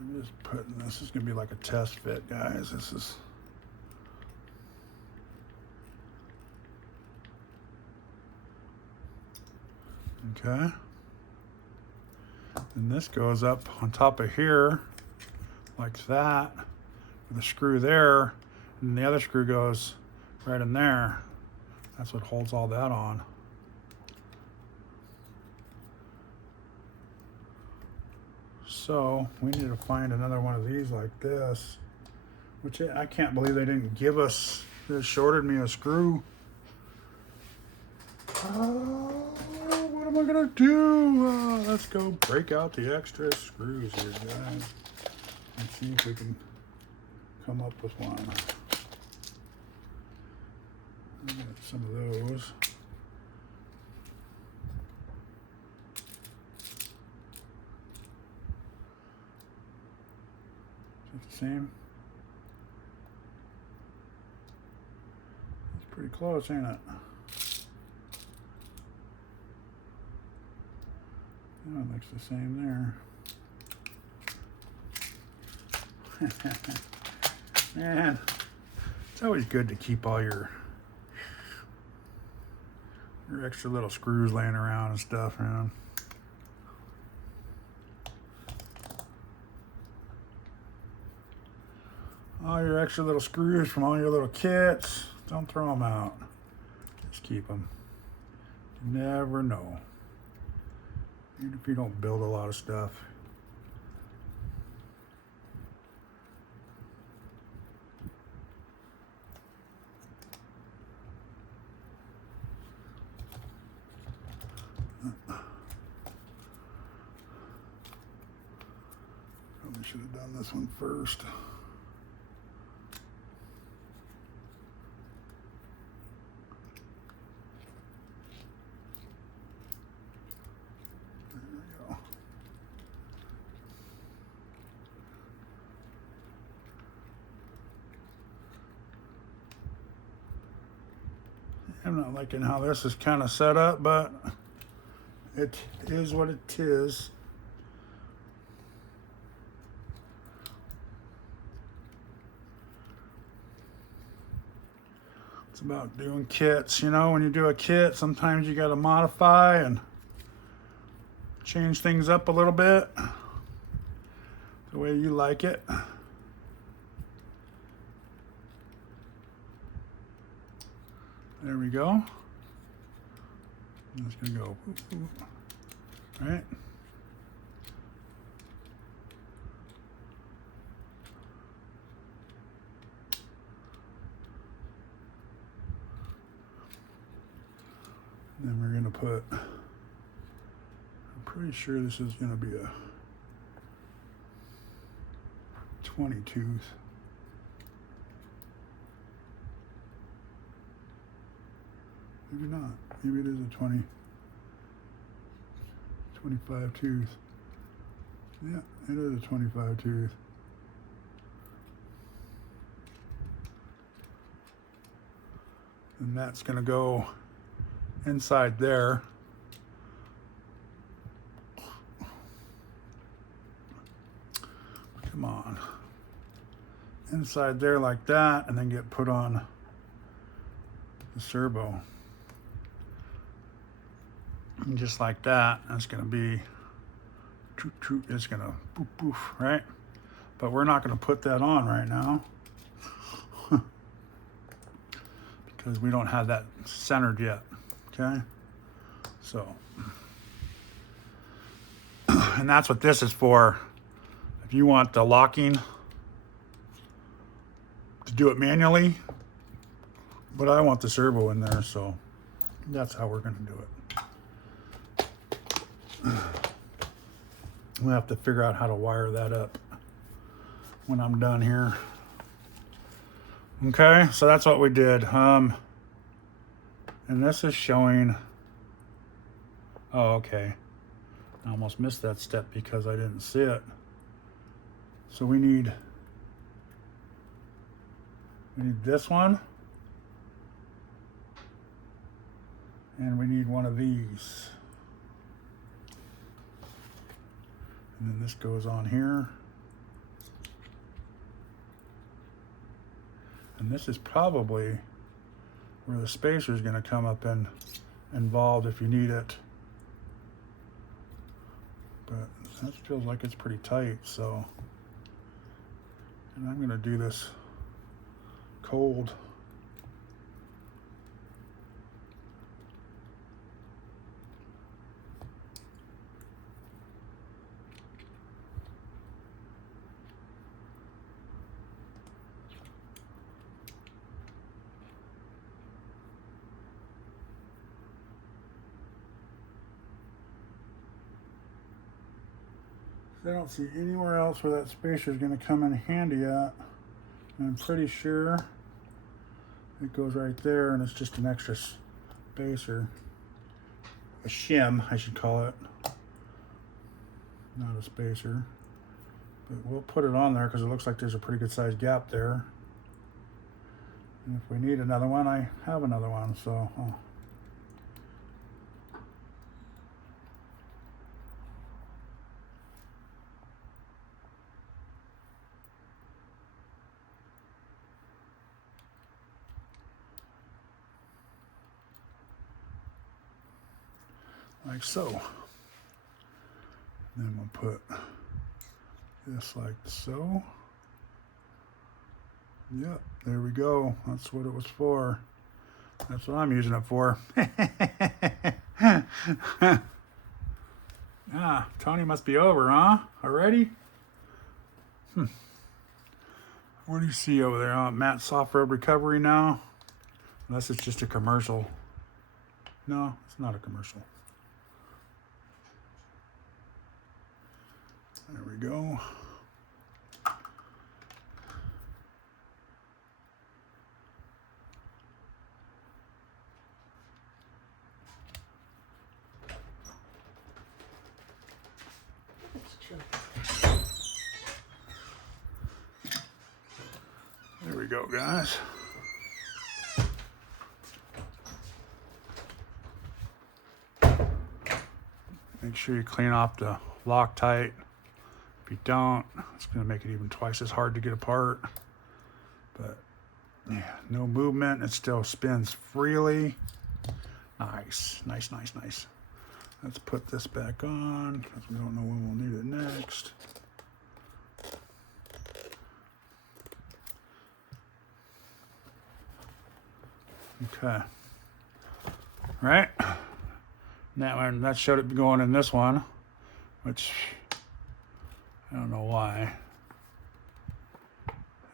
I'm just putting this is going to be like a test fit, guys. This is okay. And this goes up on top of here like that with a screw there, and the other screw goes right in there. That's what holds all that on. So we need to find another one of these like this, which I can't believe they didn't give us. They shorted me a screw. What am I gonna do? Let's go break out the extra screws here, guys, and see if we can come up with one. I got some of those. Is it the same? It's pretty close, ain't it? Oh, it looks the same there. Man, it's always good to keep all your extra little screws laying around and stuff, you know. All your extra little screws from all your little kits, don't throw them out. Just keep them. You never know. Even if you don't build a lot of stuff. Probably should have done this one first. I'm not liking how this is kind of set up, but it is what it is. It's about doing kits. You know, when you do a kit, sometimes you got to modify and change things up a little bit the way you like it. There we go. I'm just gonna go, right? Then we're gonna put, I'm pretty sure this is gonna be a 20 tooth. Maybe not. Maybe it is a 25 tooth. Yeah, it is a 25 tooth. And that's going to go inside there. Come on. Inside there like that, and then get put on the servo. And just like that, it's going to be, it's going to poof, poof, right? But we're not going to put that on right now because we don't have that centered yet, okay? So, and that's what this is for. If you want the locking to do it manually, but I want the servo in there, so that's how we're going to do it. We'll have to figure out how to wire that up when I'm done here. Okay, so that's what we did. And this is showing, oh, okay. I almost missed that step because I didn't see it. So we need this one. And we need one of these. And then this goes on here. And this is probably where the spacer is going to come up and involved if you need it. But that feels like it's pretty tight, so. And I'm going to do this cold. I don't see anywhere else where that spacer is going to come in handy at. And I'm pretty sure it goes right there, and it's just an extra spacer. A shim, I should call it. Not a spacer. But we'll put it on there because it looks like there's a pretty good sized gap there. And if we need another one, I have another one, so. Oh. Like so. Then we'll put this like so. Yep, there we go. That's what it was for. That's what I'm using it for. Ah, Tony must be over, huh? Already? What do you see over there? Oh, Matt Soft Road Recovery now? Unless it's just a commercial. No, it's not a commercial. There we go. There we go, guys. Make sure you clean off the Loctite. If you don't, it's going to make it even twice as hard to get apart. But yeah, no movement. It still spins freely. Nice, nice, nice, nice. Let's put this back on because we don't know when we'll need it next. Okay. Right. That showed it going in this one, which I don't know why.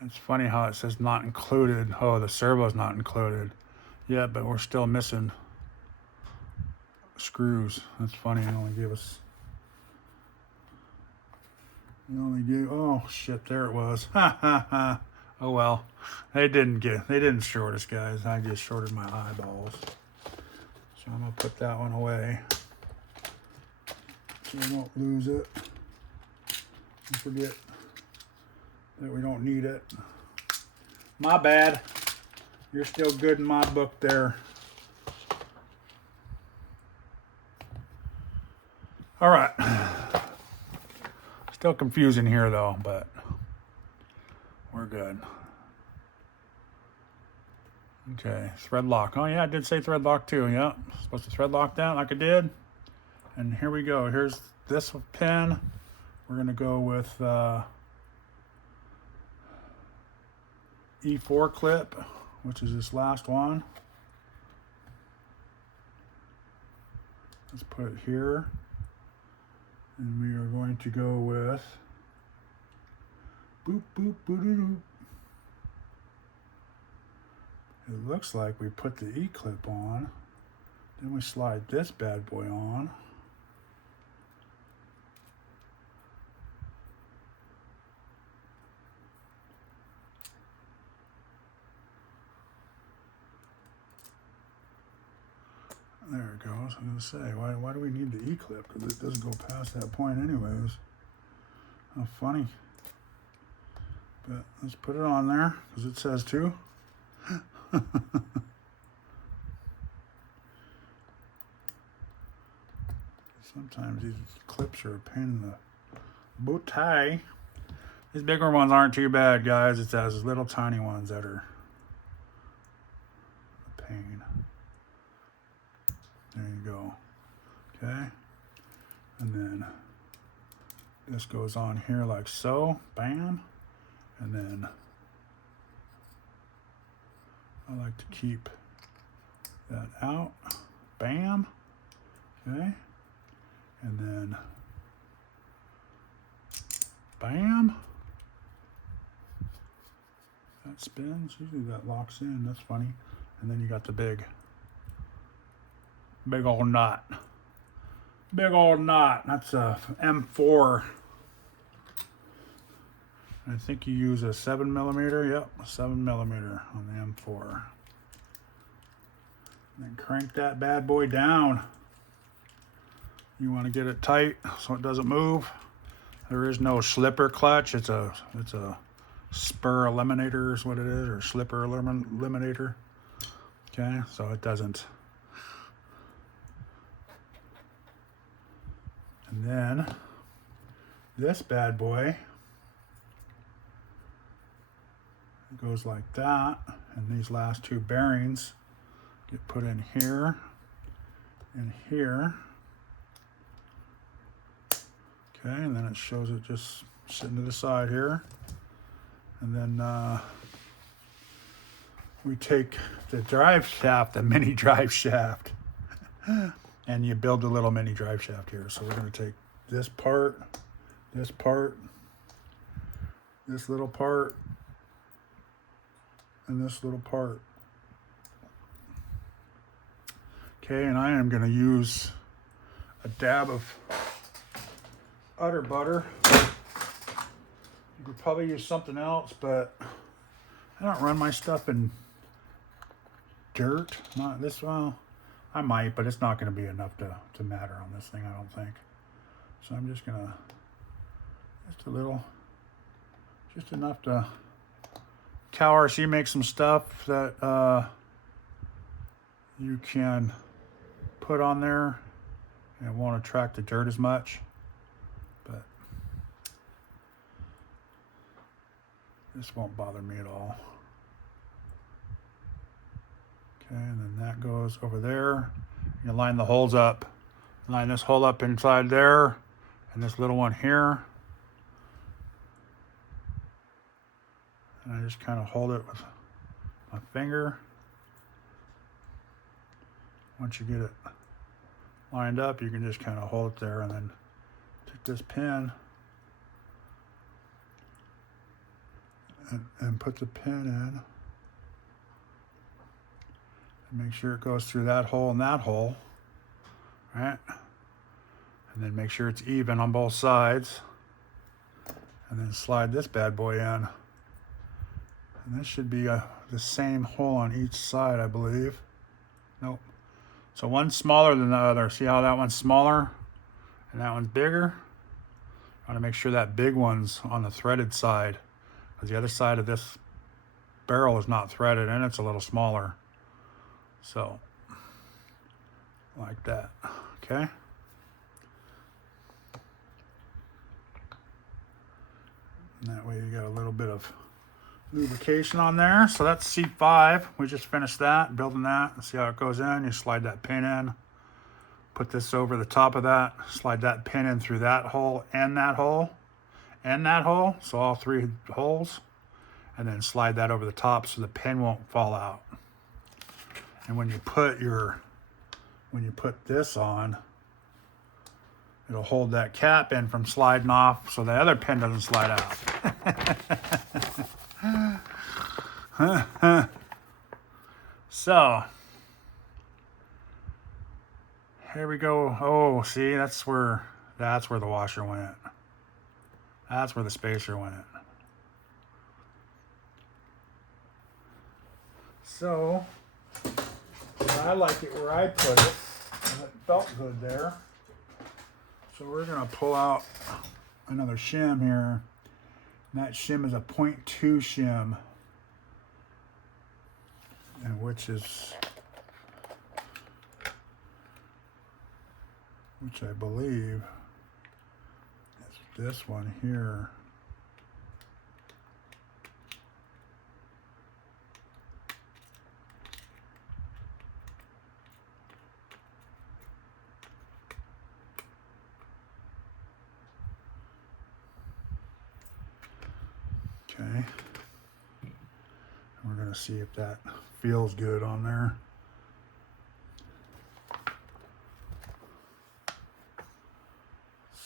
It's funny how it says not included. Oh, the servo's not included. Yeah, but we're still missing screws. That's funny. They only gave us. Oh shit! There it was. Ha ha ha. Oh well. They didn't short us, guys. I just shorted my eyeballs. So I'm gonna put that one away so we don't lose it and forget that we don't need it. My bad. You're still good in my book there. All right. Still confusing here though, but we're good. Okay, thread lock. Oh yeah, I did say thread lock too. Yeah, supposed to thread lock that like I did. And here we go. Here's this pin. We're gonna go with E4 clip, which is this last one. Let's put it here. And we are going to go with boop, boop, boop. It looks like we put the E-clip on. Then we slide this bad boy on. There it goes. I was going to say, why do we need the E-clip? Because it doesn't go past that point anyways. How funny. But let's put it on there because it says to. Sometimes these clips are a pain in the bow tie. These bigger ones aren't too bad, guys. It's those little tiny ones that are a pain. There you go. Okay. And then this goes on here like so. Bam. And then I like to keep that out. Bam. Okay. And then bam. That spins. Usually that locks in. That's funny. And then you got the big old knot. Big old knot. That's a M4. I think you use a 7mm. Yep, a 7mm on the M4. And then crank that bad boy down. You want to get it tight so it doesn't move. There is no slipper clutch. It's a spur eliminator is what it is, or slipper eliminator. Okay, so it doesn't. And then this bad boy goes like that, and these last two bearings get put in here and here. Okay, and then it shows it just sitting to the side here. And then we take the drive shaft, the mini drive shaft, and you build a little mini drive shaft here. So we're going to take this part, this little part, and this little part. Okay, and I am going to use a dab of udder butter. You could probably use something else, but I don't run my stuff in dirt. Not this, well, I might, but it's not going to be enough to matter on this thing, I don't think. So I'm just gonna, just enough to, Cal RC makes some stuff that you can put on there and it won't attract the dirt as much. But this won't bother me at all. Okay, and then that goes over there. You line the holes up. Line this hole up inside there, and this little one here. And I just kind of hold it with my finger. Once you get it lined up, you can just kind of hold it there and then take this pin and put the pin in. And make sure it goes through that hole and that hole. Right? And then make sure it's even on both sides. And then slide this bad boy in. And this should be the same hole on each side, I believe. Nope. So one's smaller than the other. See how that one's smaller and that one's bigger? I want to make sure that big one's on the threaded side, because the other side of this barrel is not threaded and it's a little smaller. So, like that. Okay. And that way you got a little bit of lubrication on there. So that's C5. We just finished that, building that. See how it goes in. You slide that pin in. Put this over the top of that. Slide that pin in through that hole and that hole and that hole. So all three holes. And then slide that over the top so the pin won't fall out. And when you put this on, it'll hold that cap in from sliding off so the other pin doesn't slide out. So, here we go. Oh, see, that's where the washer went. That's where the spacer went. So, I like it where I put it. it felt good there. So we're gonna pull out another shim here. And that shim is a 0.2 shim. And which I believe is this one here. Okay. We're going to see if that feels good on there.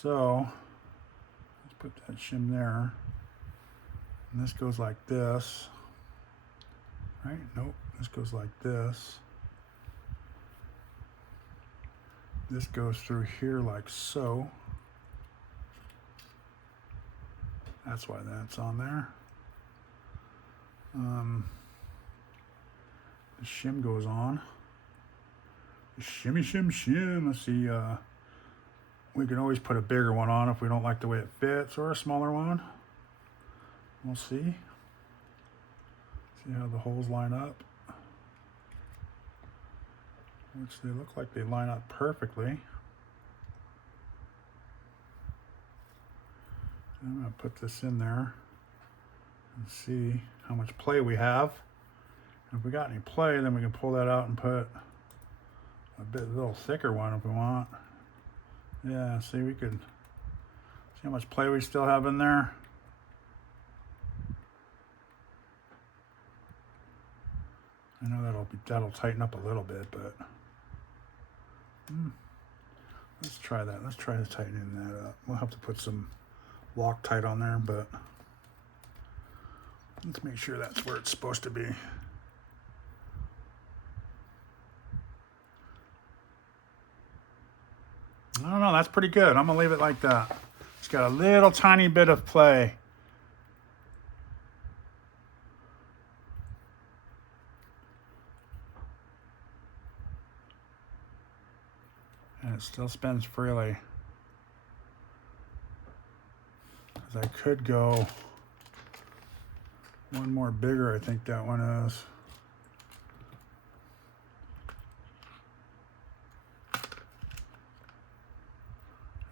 So, let's put that shim there. And this goes like this. Right? Nope. This goes like this. This goes through here like so. That's why that's on there. The shim goes on. The shimmy shim shim. Let's see. We can always put a bigger one on if we don't like the way it fits, or a smaller one. We'll see. See how the holes line up. Which they look like they line up perfectly. I'm going to put this in there and see how much play we have. And if we got any play, then we can pull that out and put a little thicker one if we want. Yeah, see, we could see how much play we still have in there. I know that'll tighten up a little bit, but let's try that. Let's try tightening that up. We'll have to put some Loctite on there, but let's make sure that's where it's supposed to be. I don't know, that's pretty good. I'm gonna leave it like that. It's got a little tiny bit of play. And it still spins freely. Because I could go one more bigger, I think that one is.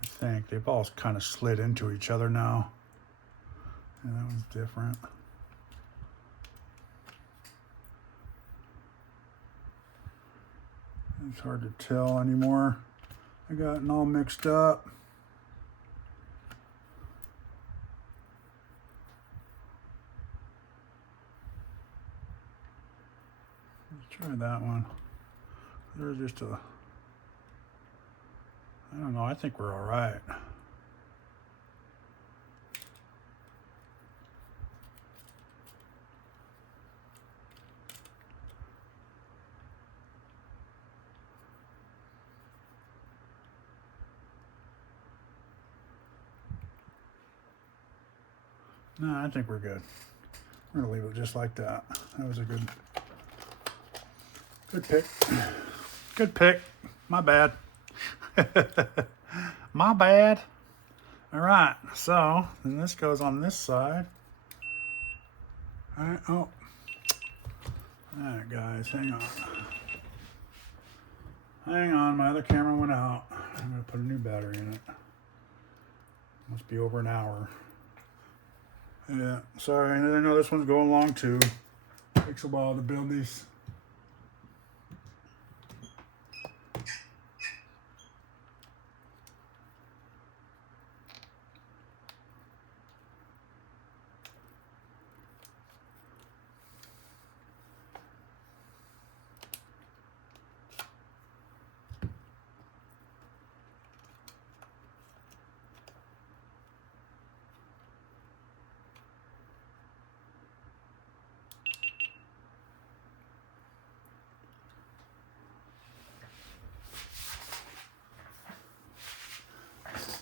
I think they've all kind of slid into each other now. And that one's different. It's hard to tell anymore. I got it all mixed up. Let's try that one. There's just a, I don't know, I think we're all right. No, I think we're good. We're gonna leave it just like that. That was a good pick. Good pick. My bad. My bad. All right, so then this goes on this side. All right, oh. All right, guys, hang on. Hang on, my other camera went out. I'm gonna put a new battery in it. Must be over an hour. Yeah, sorry, I know this one's going long too. Takes a while to build these.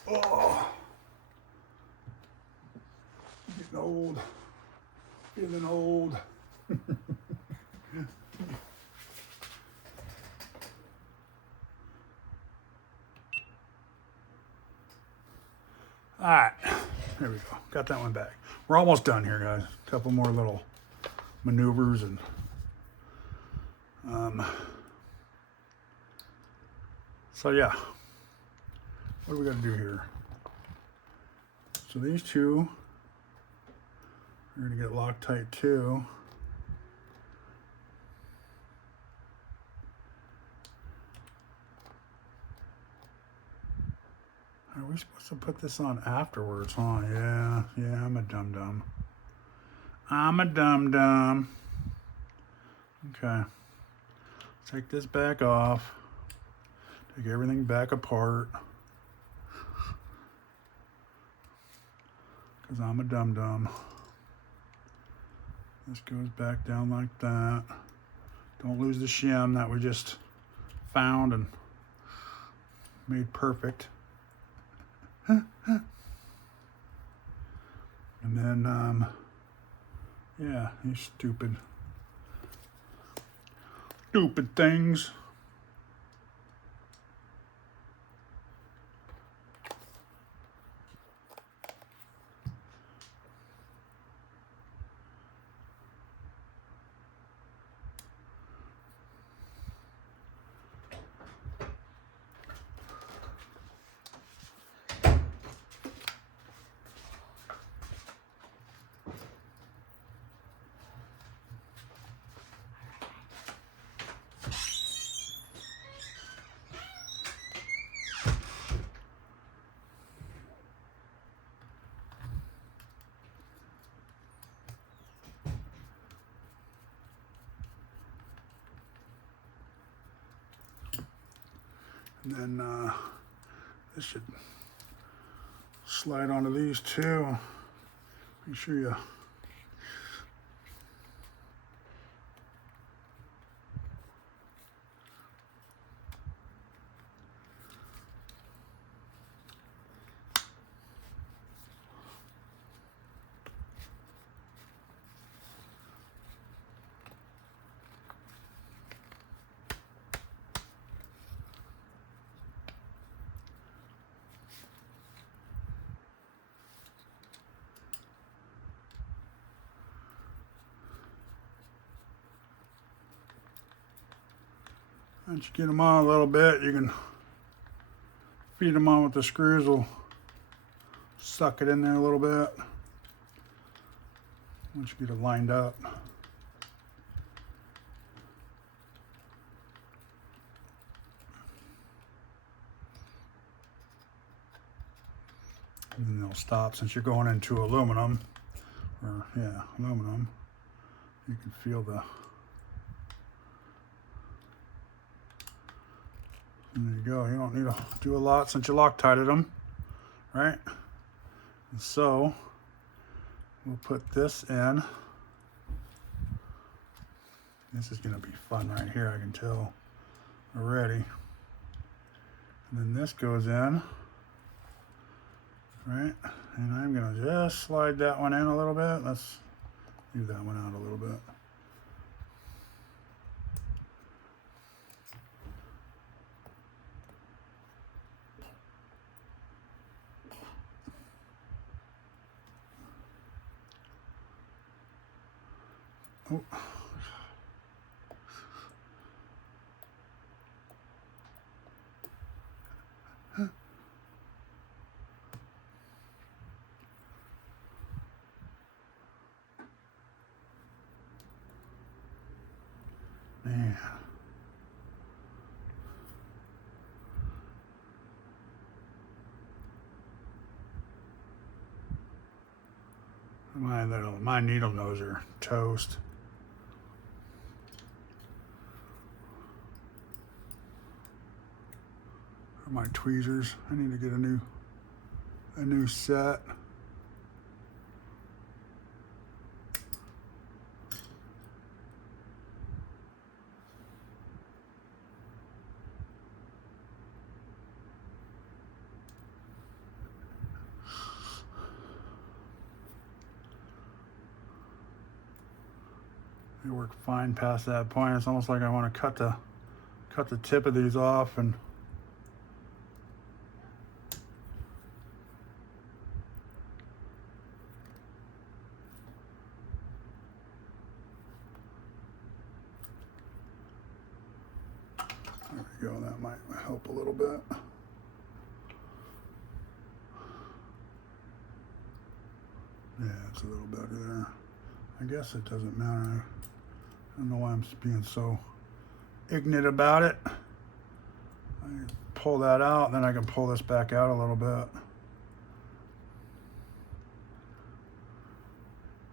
Oh, getting old, feeling old. All right, there we go. Got that one back. We're almost done here, guys. A couple more little maneuvers and so yeah. What do we got to do here? So these two, we're going to get Loctite too. Are we supposed to put this on afterwards, huh? Yeah, I'm a dum-dum. I'm a dum-dum. Okay. Take this back off. Take everything back apart. Because I'm a dum-dum. This goes back down like that. Don't lose the shim that we just found and made perfect. And then, yeah, these stupid things. And then this should slide onto these too. Make sure you once you get them on a little bit, you can feed them on with the screws. Will suck it in there a little bit. Once you get it lined up. And then they'll stop since you're going into aluminum. Or, yeah, aluminum. You can feel the... And there you go. You don't need to do a lot since you Loctited them, right? And so we'll put this in. This is going to be fun right here, I can tell already. And then this goes in, right? And I'm going to just slide that one in a little bit. Let's leave that one out a little bit. Oh. Man. My needle nose are toast. My tweezers. I need to get a new set. They work fine past that point. It's almost like I want to cut the tip of these off and There we go, that might help a little bit. Yeah, it's a little better there. I guess it doesn't matter. I don't know why I'm being so ignorant about it. I pull that out, then I can pull this back out a little bit.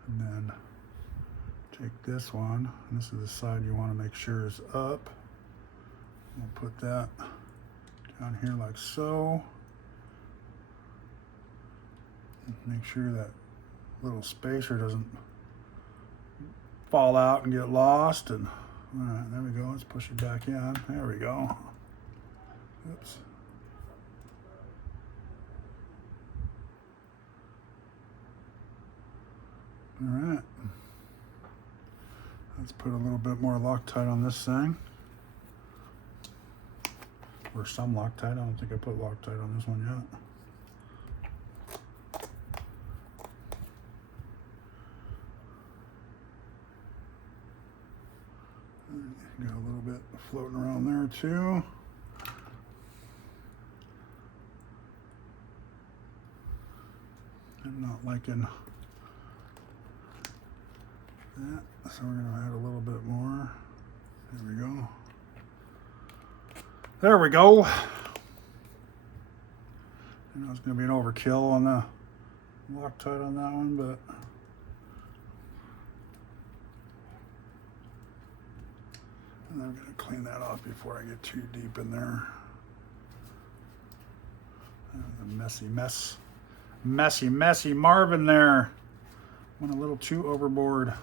And then take this one, and this is the side you want to make sure is up. We'll put that down here like so. Make sure that little spacer doesn't fall out and get lost. And all right, there we go. Let's push it back in. There we go. Oops. All right. Let's put a little bit more Loctite on this thing. Or some Loctite. I don't think I put Loctite on this one yet. Got a little bit floating around there too. I'm not liking that, so we're going to add a little bit more. There we go. There we go. I know it's going to be an overkill on the Loctite on that one, but and I'm going to clean that off before I get too deep in there. A messy mess. Messy Marvin there. Went a little too overboard.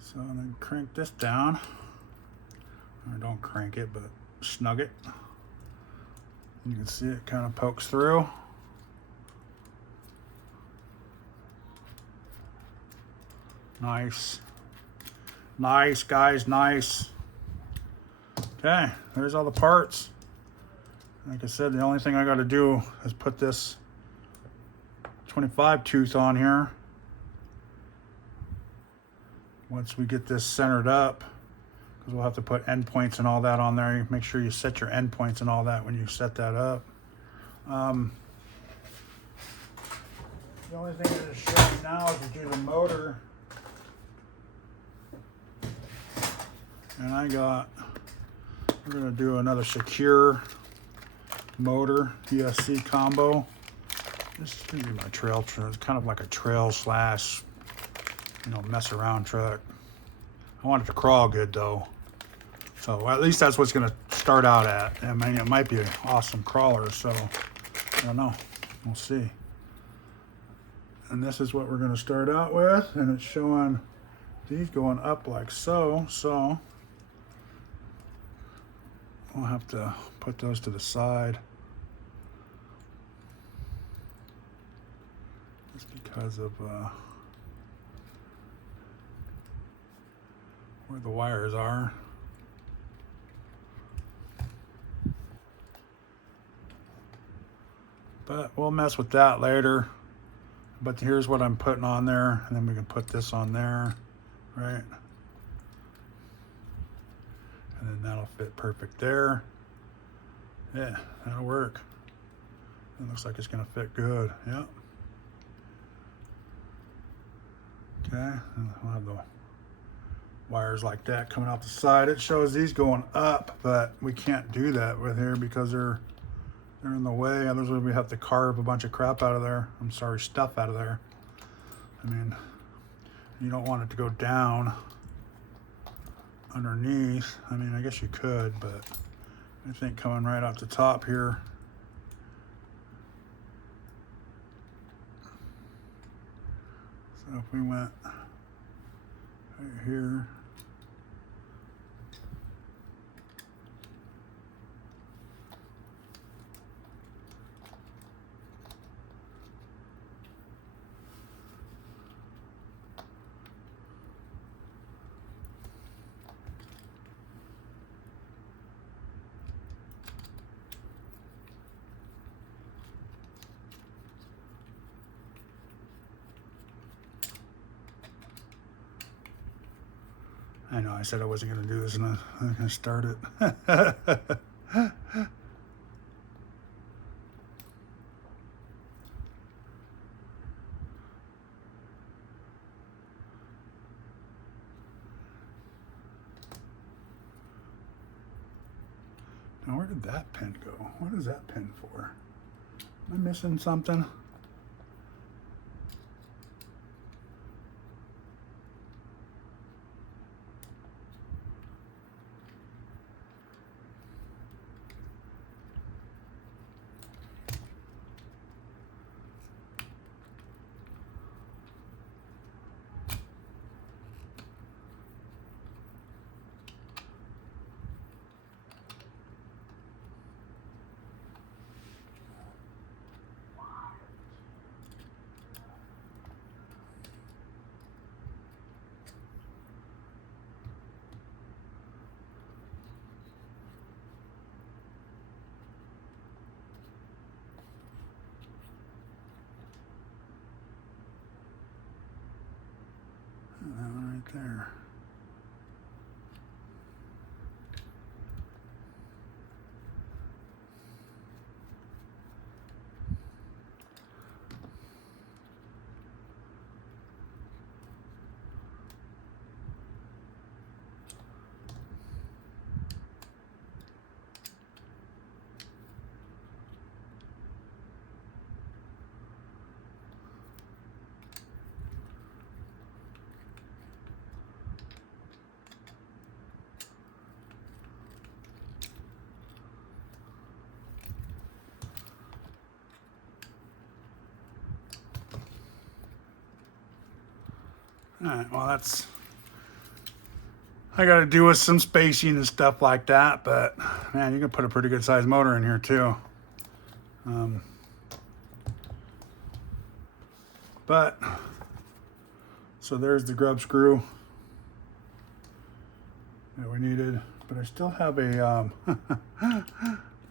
So then crank this down. Or don't crank it, but snug it. You can see it kind of pokes through. Nice. Nice, guys, nice. Okay, there's all the parts. Like I said, the only thing I got to do is put this 25 tooth on here. Once we get this centered up, because we'll have to put endpoints and all that on there. Make sure you set your endpoints and all that when you set that up. The only thing that is showing now is to do the motor. And we're going to do another secure motor ESC combo. This is going to be my trail truck. It's kind of like a trail slash, mess around truck. I want it to crawl good though. So at least that's what's going to start out at. I mean, it might be an awesome crawler, so I don't know. We'll see. And this is what we're going to start out with. And it's showing these going up like so. So we'll have to put those to the side. Just because of where the wires are. But we'll mess with that later. But here's what I'm putting on there, and then we can put this on there, right? And then that'll fit perfect there. Yeah, that'll work. It looks like it's gonna fit good, yep. Okay, and we'll have the wires like that coming out the side. It shows these going up, but we can't do that with here because they're in the way. Otherwise we have to carve a bunch of crap out of there. I'm sorry, stuff out of there. I mean, you don't want it to go down underneath. I mean, I guess you could, but I think coming right out the top here. So if we went right here, I know I said I wasn't going to do this and I'm going to start it. Now, where did that pin go? What is that pin for? Am I missing something? That one right there. All right, well, that's, I got to do with some spacing and stuff like that, but man, you can put a pretty good sized motor in here too. But, so there's the grub screw that we needed, but I still have a, did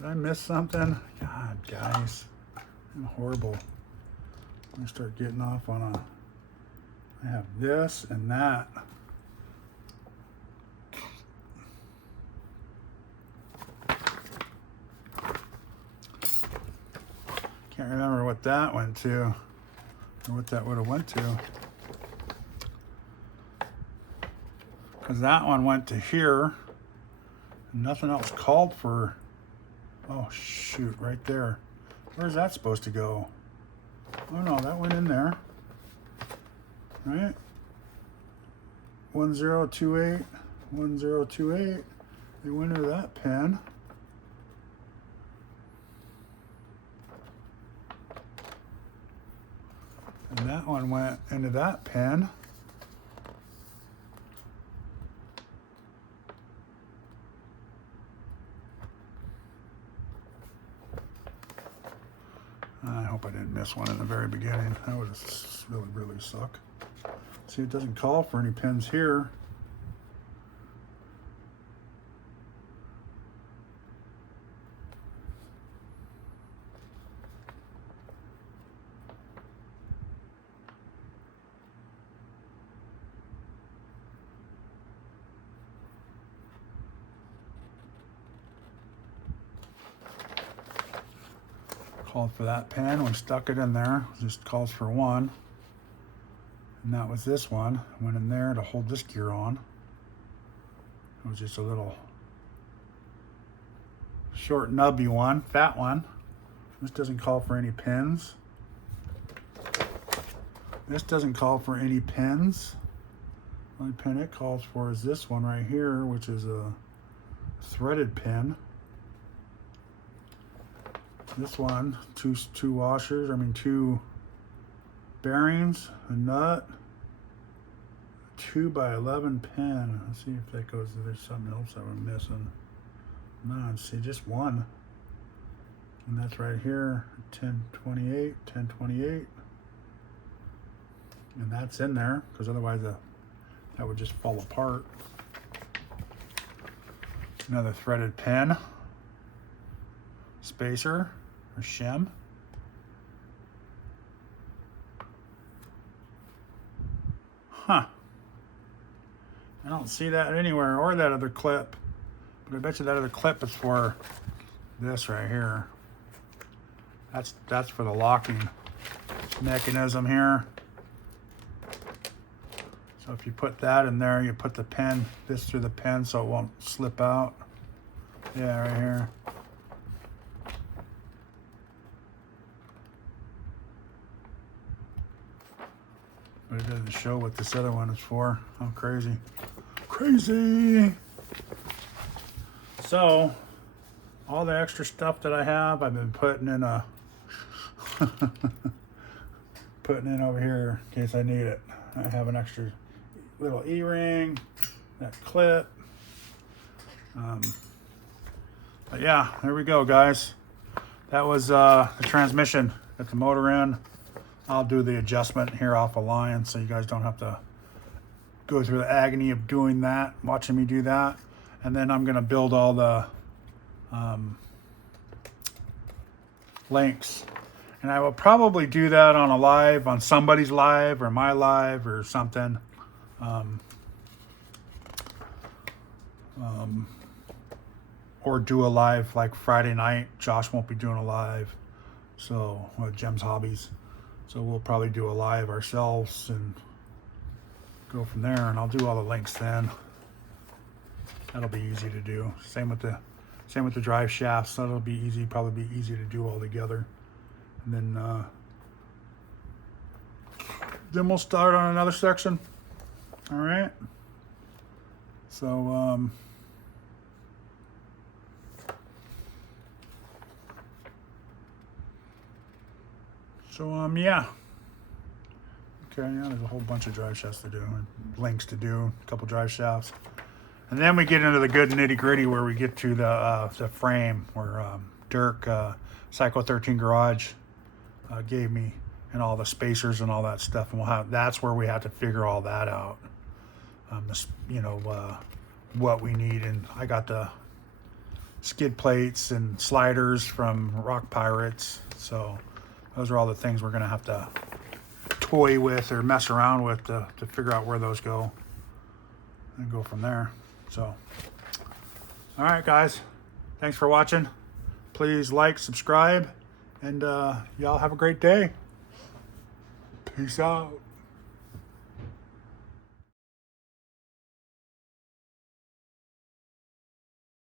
I miss something? God, guys, I'm horrible. I'm gonna start getting off on a, I have this and that. Can't remember what that went to, or what that would have went to. Because that one went to here, and nothing else called for, oh shoot, right there. Where's that supposed to go? Oh no, that went in there. Right? 1028, 1028. They went into that pin. And that one went into that pin. I hope I didn't miss one in the very beginning. That would really suck. See, it doesn't call for any pins here. Called for that pin, we stuck it in there, just calls for one. And that was this one, went in there to hold this gear on. It was just a little short nubby one, fat one. This doesn't call for any pins. This doesn't call for any pins. The only pin it calls for is this one right here, which is a threaded pin. This one, two washers, two bearings, a nut, 2x11 pin. Let's see if that goes, there's something else that I'm missing. No, see, just one. And that's right here, 1028, 1028. And that's in there, because otherwise that would just fall apart. Another threaded pin. Spacer, or shim. Huh. I don't see that anywhere, or that other clip. But I bet you that other clip is for this right here. That's for the locking mechanism here. So if you put that in there, you put the pin, this through the pin so it won't slip out. Yeah, right here. But it doesn't show what this other one is for. How crazy. Crazy! So, all the extra stuff that I have, I've been putting in a putting in over here in case I need it. I have an extra little E-ring, that clip. But yeah, there we go, guys. That was the transmission. Got the motor in. I'll do the adjustment here off a line so you guys don't have to go through the agony of doing that, watching me do that. And then I'm gonna build all the links. And I will probably do that on a live, on somebody's live or my live or something. Or do a live like Friday night. Josh won't be doing a live. So, with Jems Hobbies. So we'll probably do a live ourselves and go from there. And I'll do all the links then. That'll be easy to do. Same with the drive shafts. That'll be easy, probably be easy to do all together. And then we'll start on another section. All right. So yeah. Okay, yeah, there's a whole bunch of drive shafts to do, and links to do, a couple drive shafts. And then we get into the good nitty gritty where we get to the frame where Dirk, Psycho 13 Garage, gave me, and all the spacers and all that stuff. And that's where we have to figure all that out. What we need. And I got the skid plates and sliders from Rock Pirates. So those are all the things we're gonna have to toy with or mess around with to figure out where those go and go from there. So, all right, guys, thanks for watching. Please like, subscribe, and y'all have a great day. Peace out.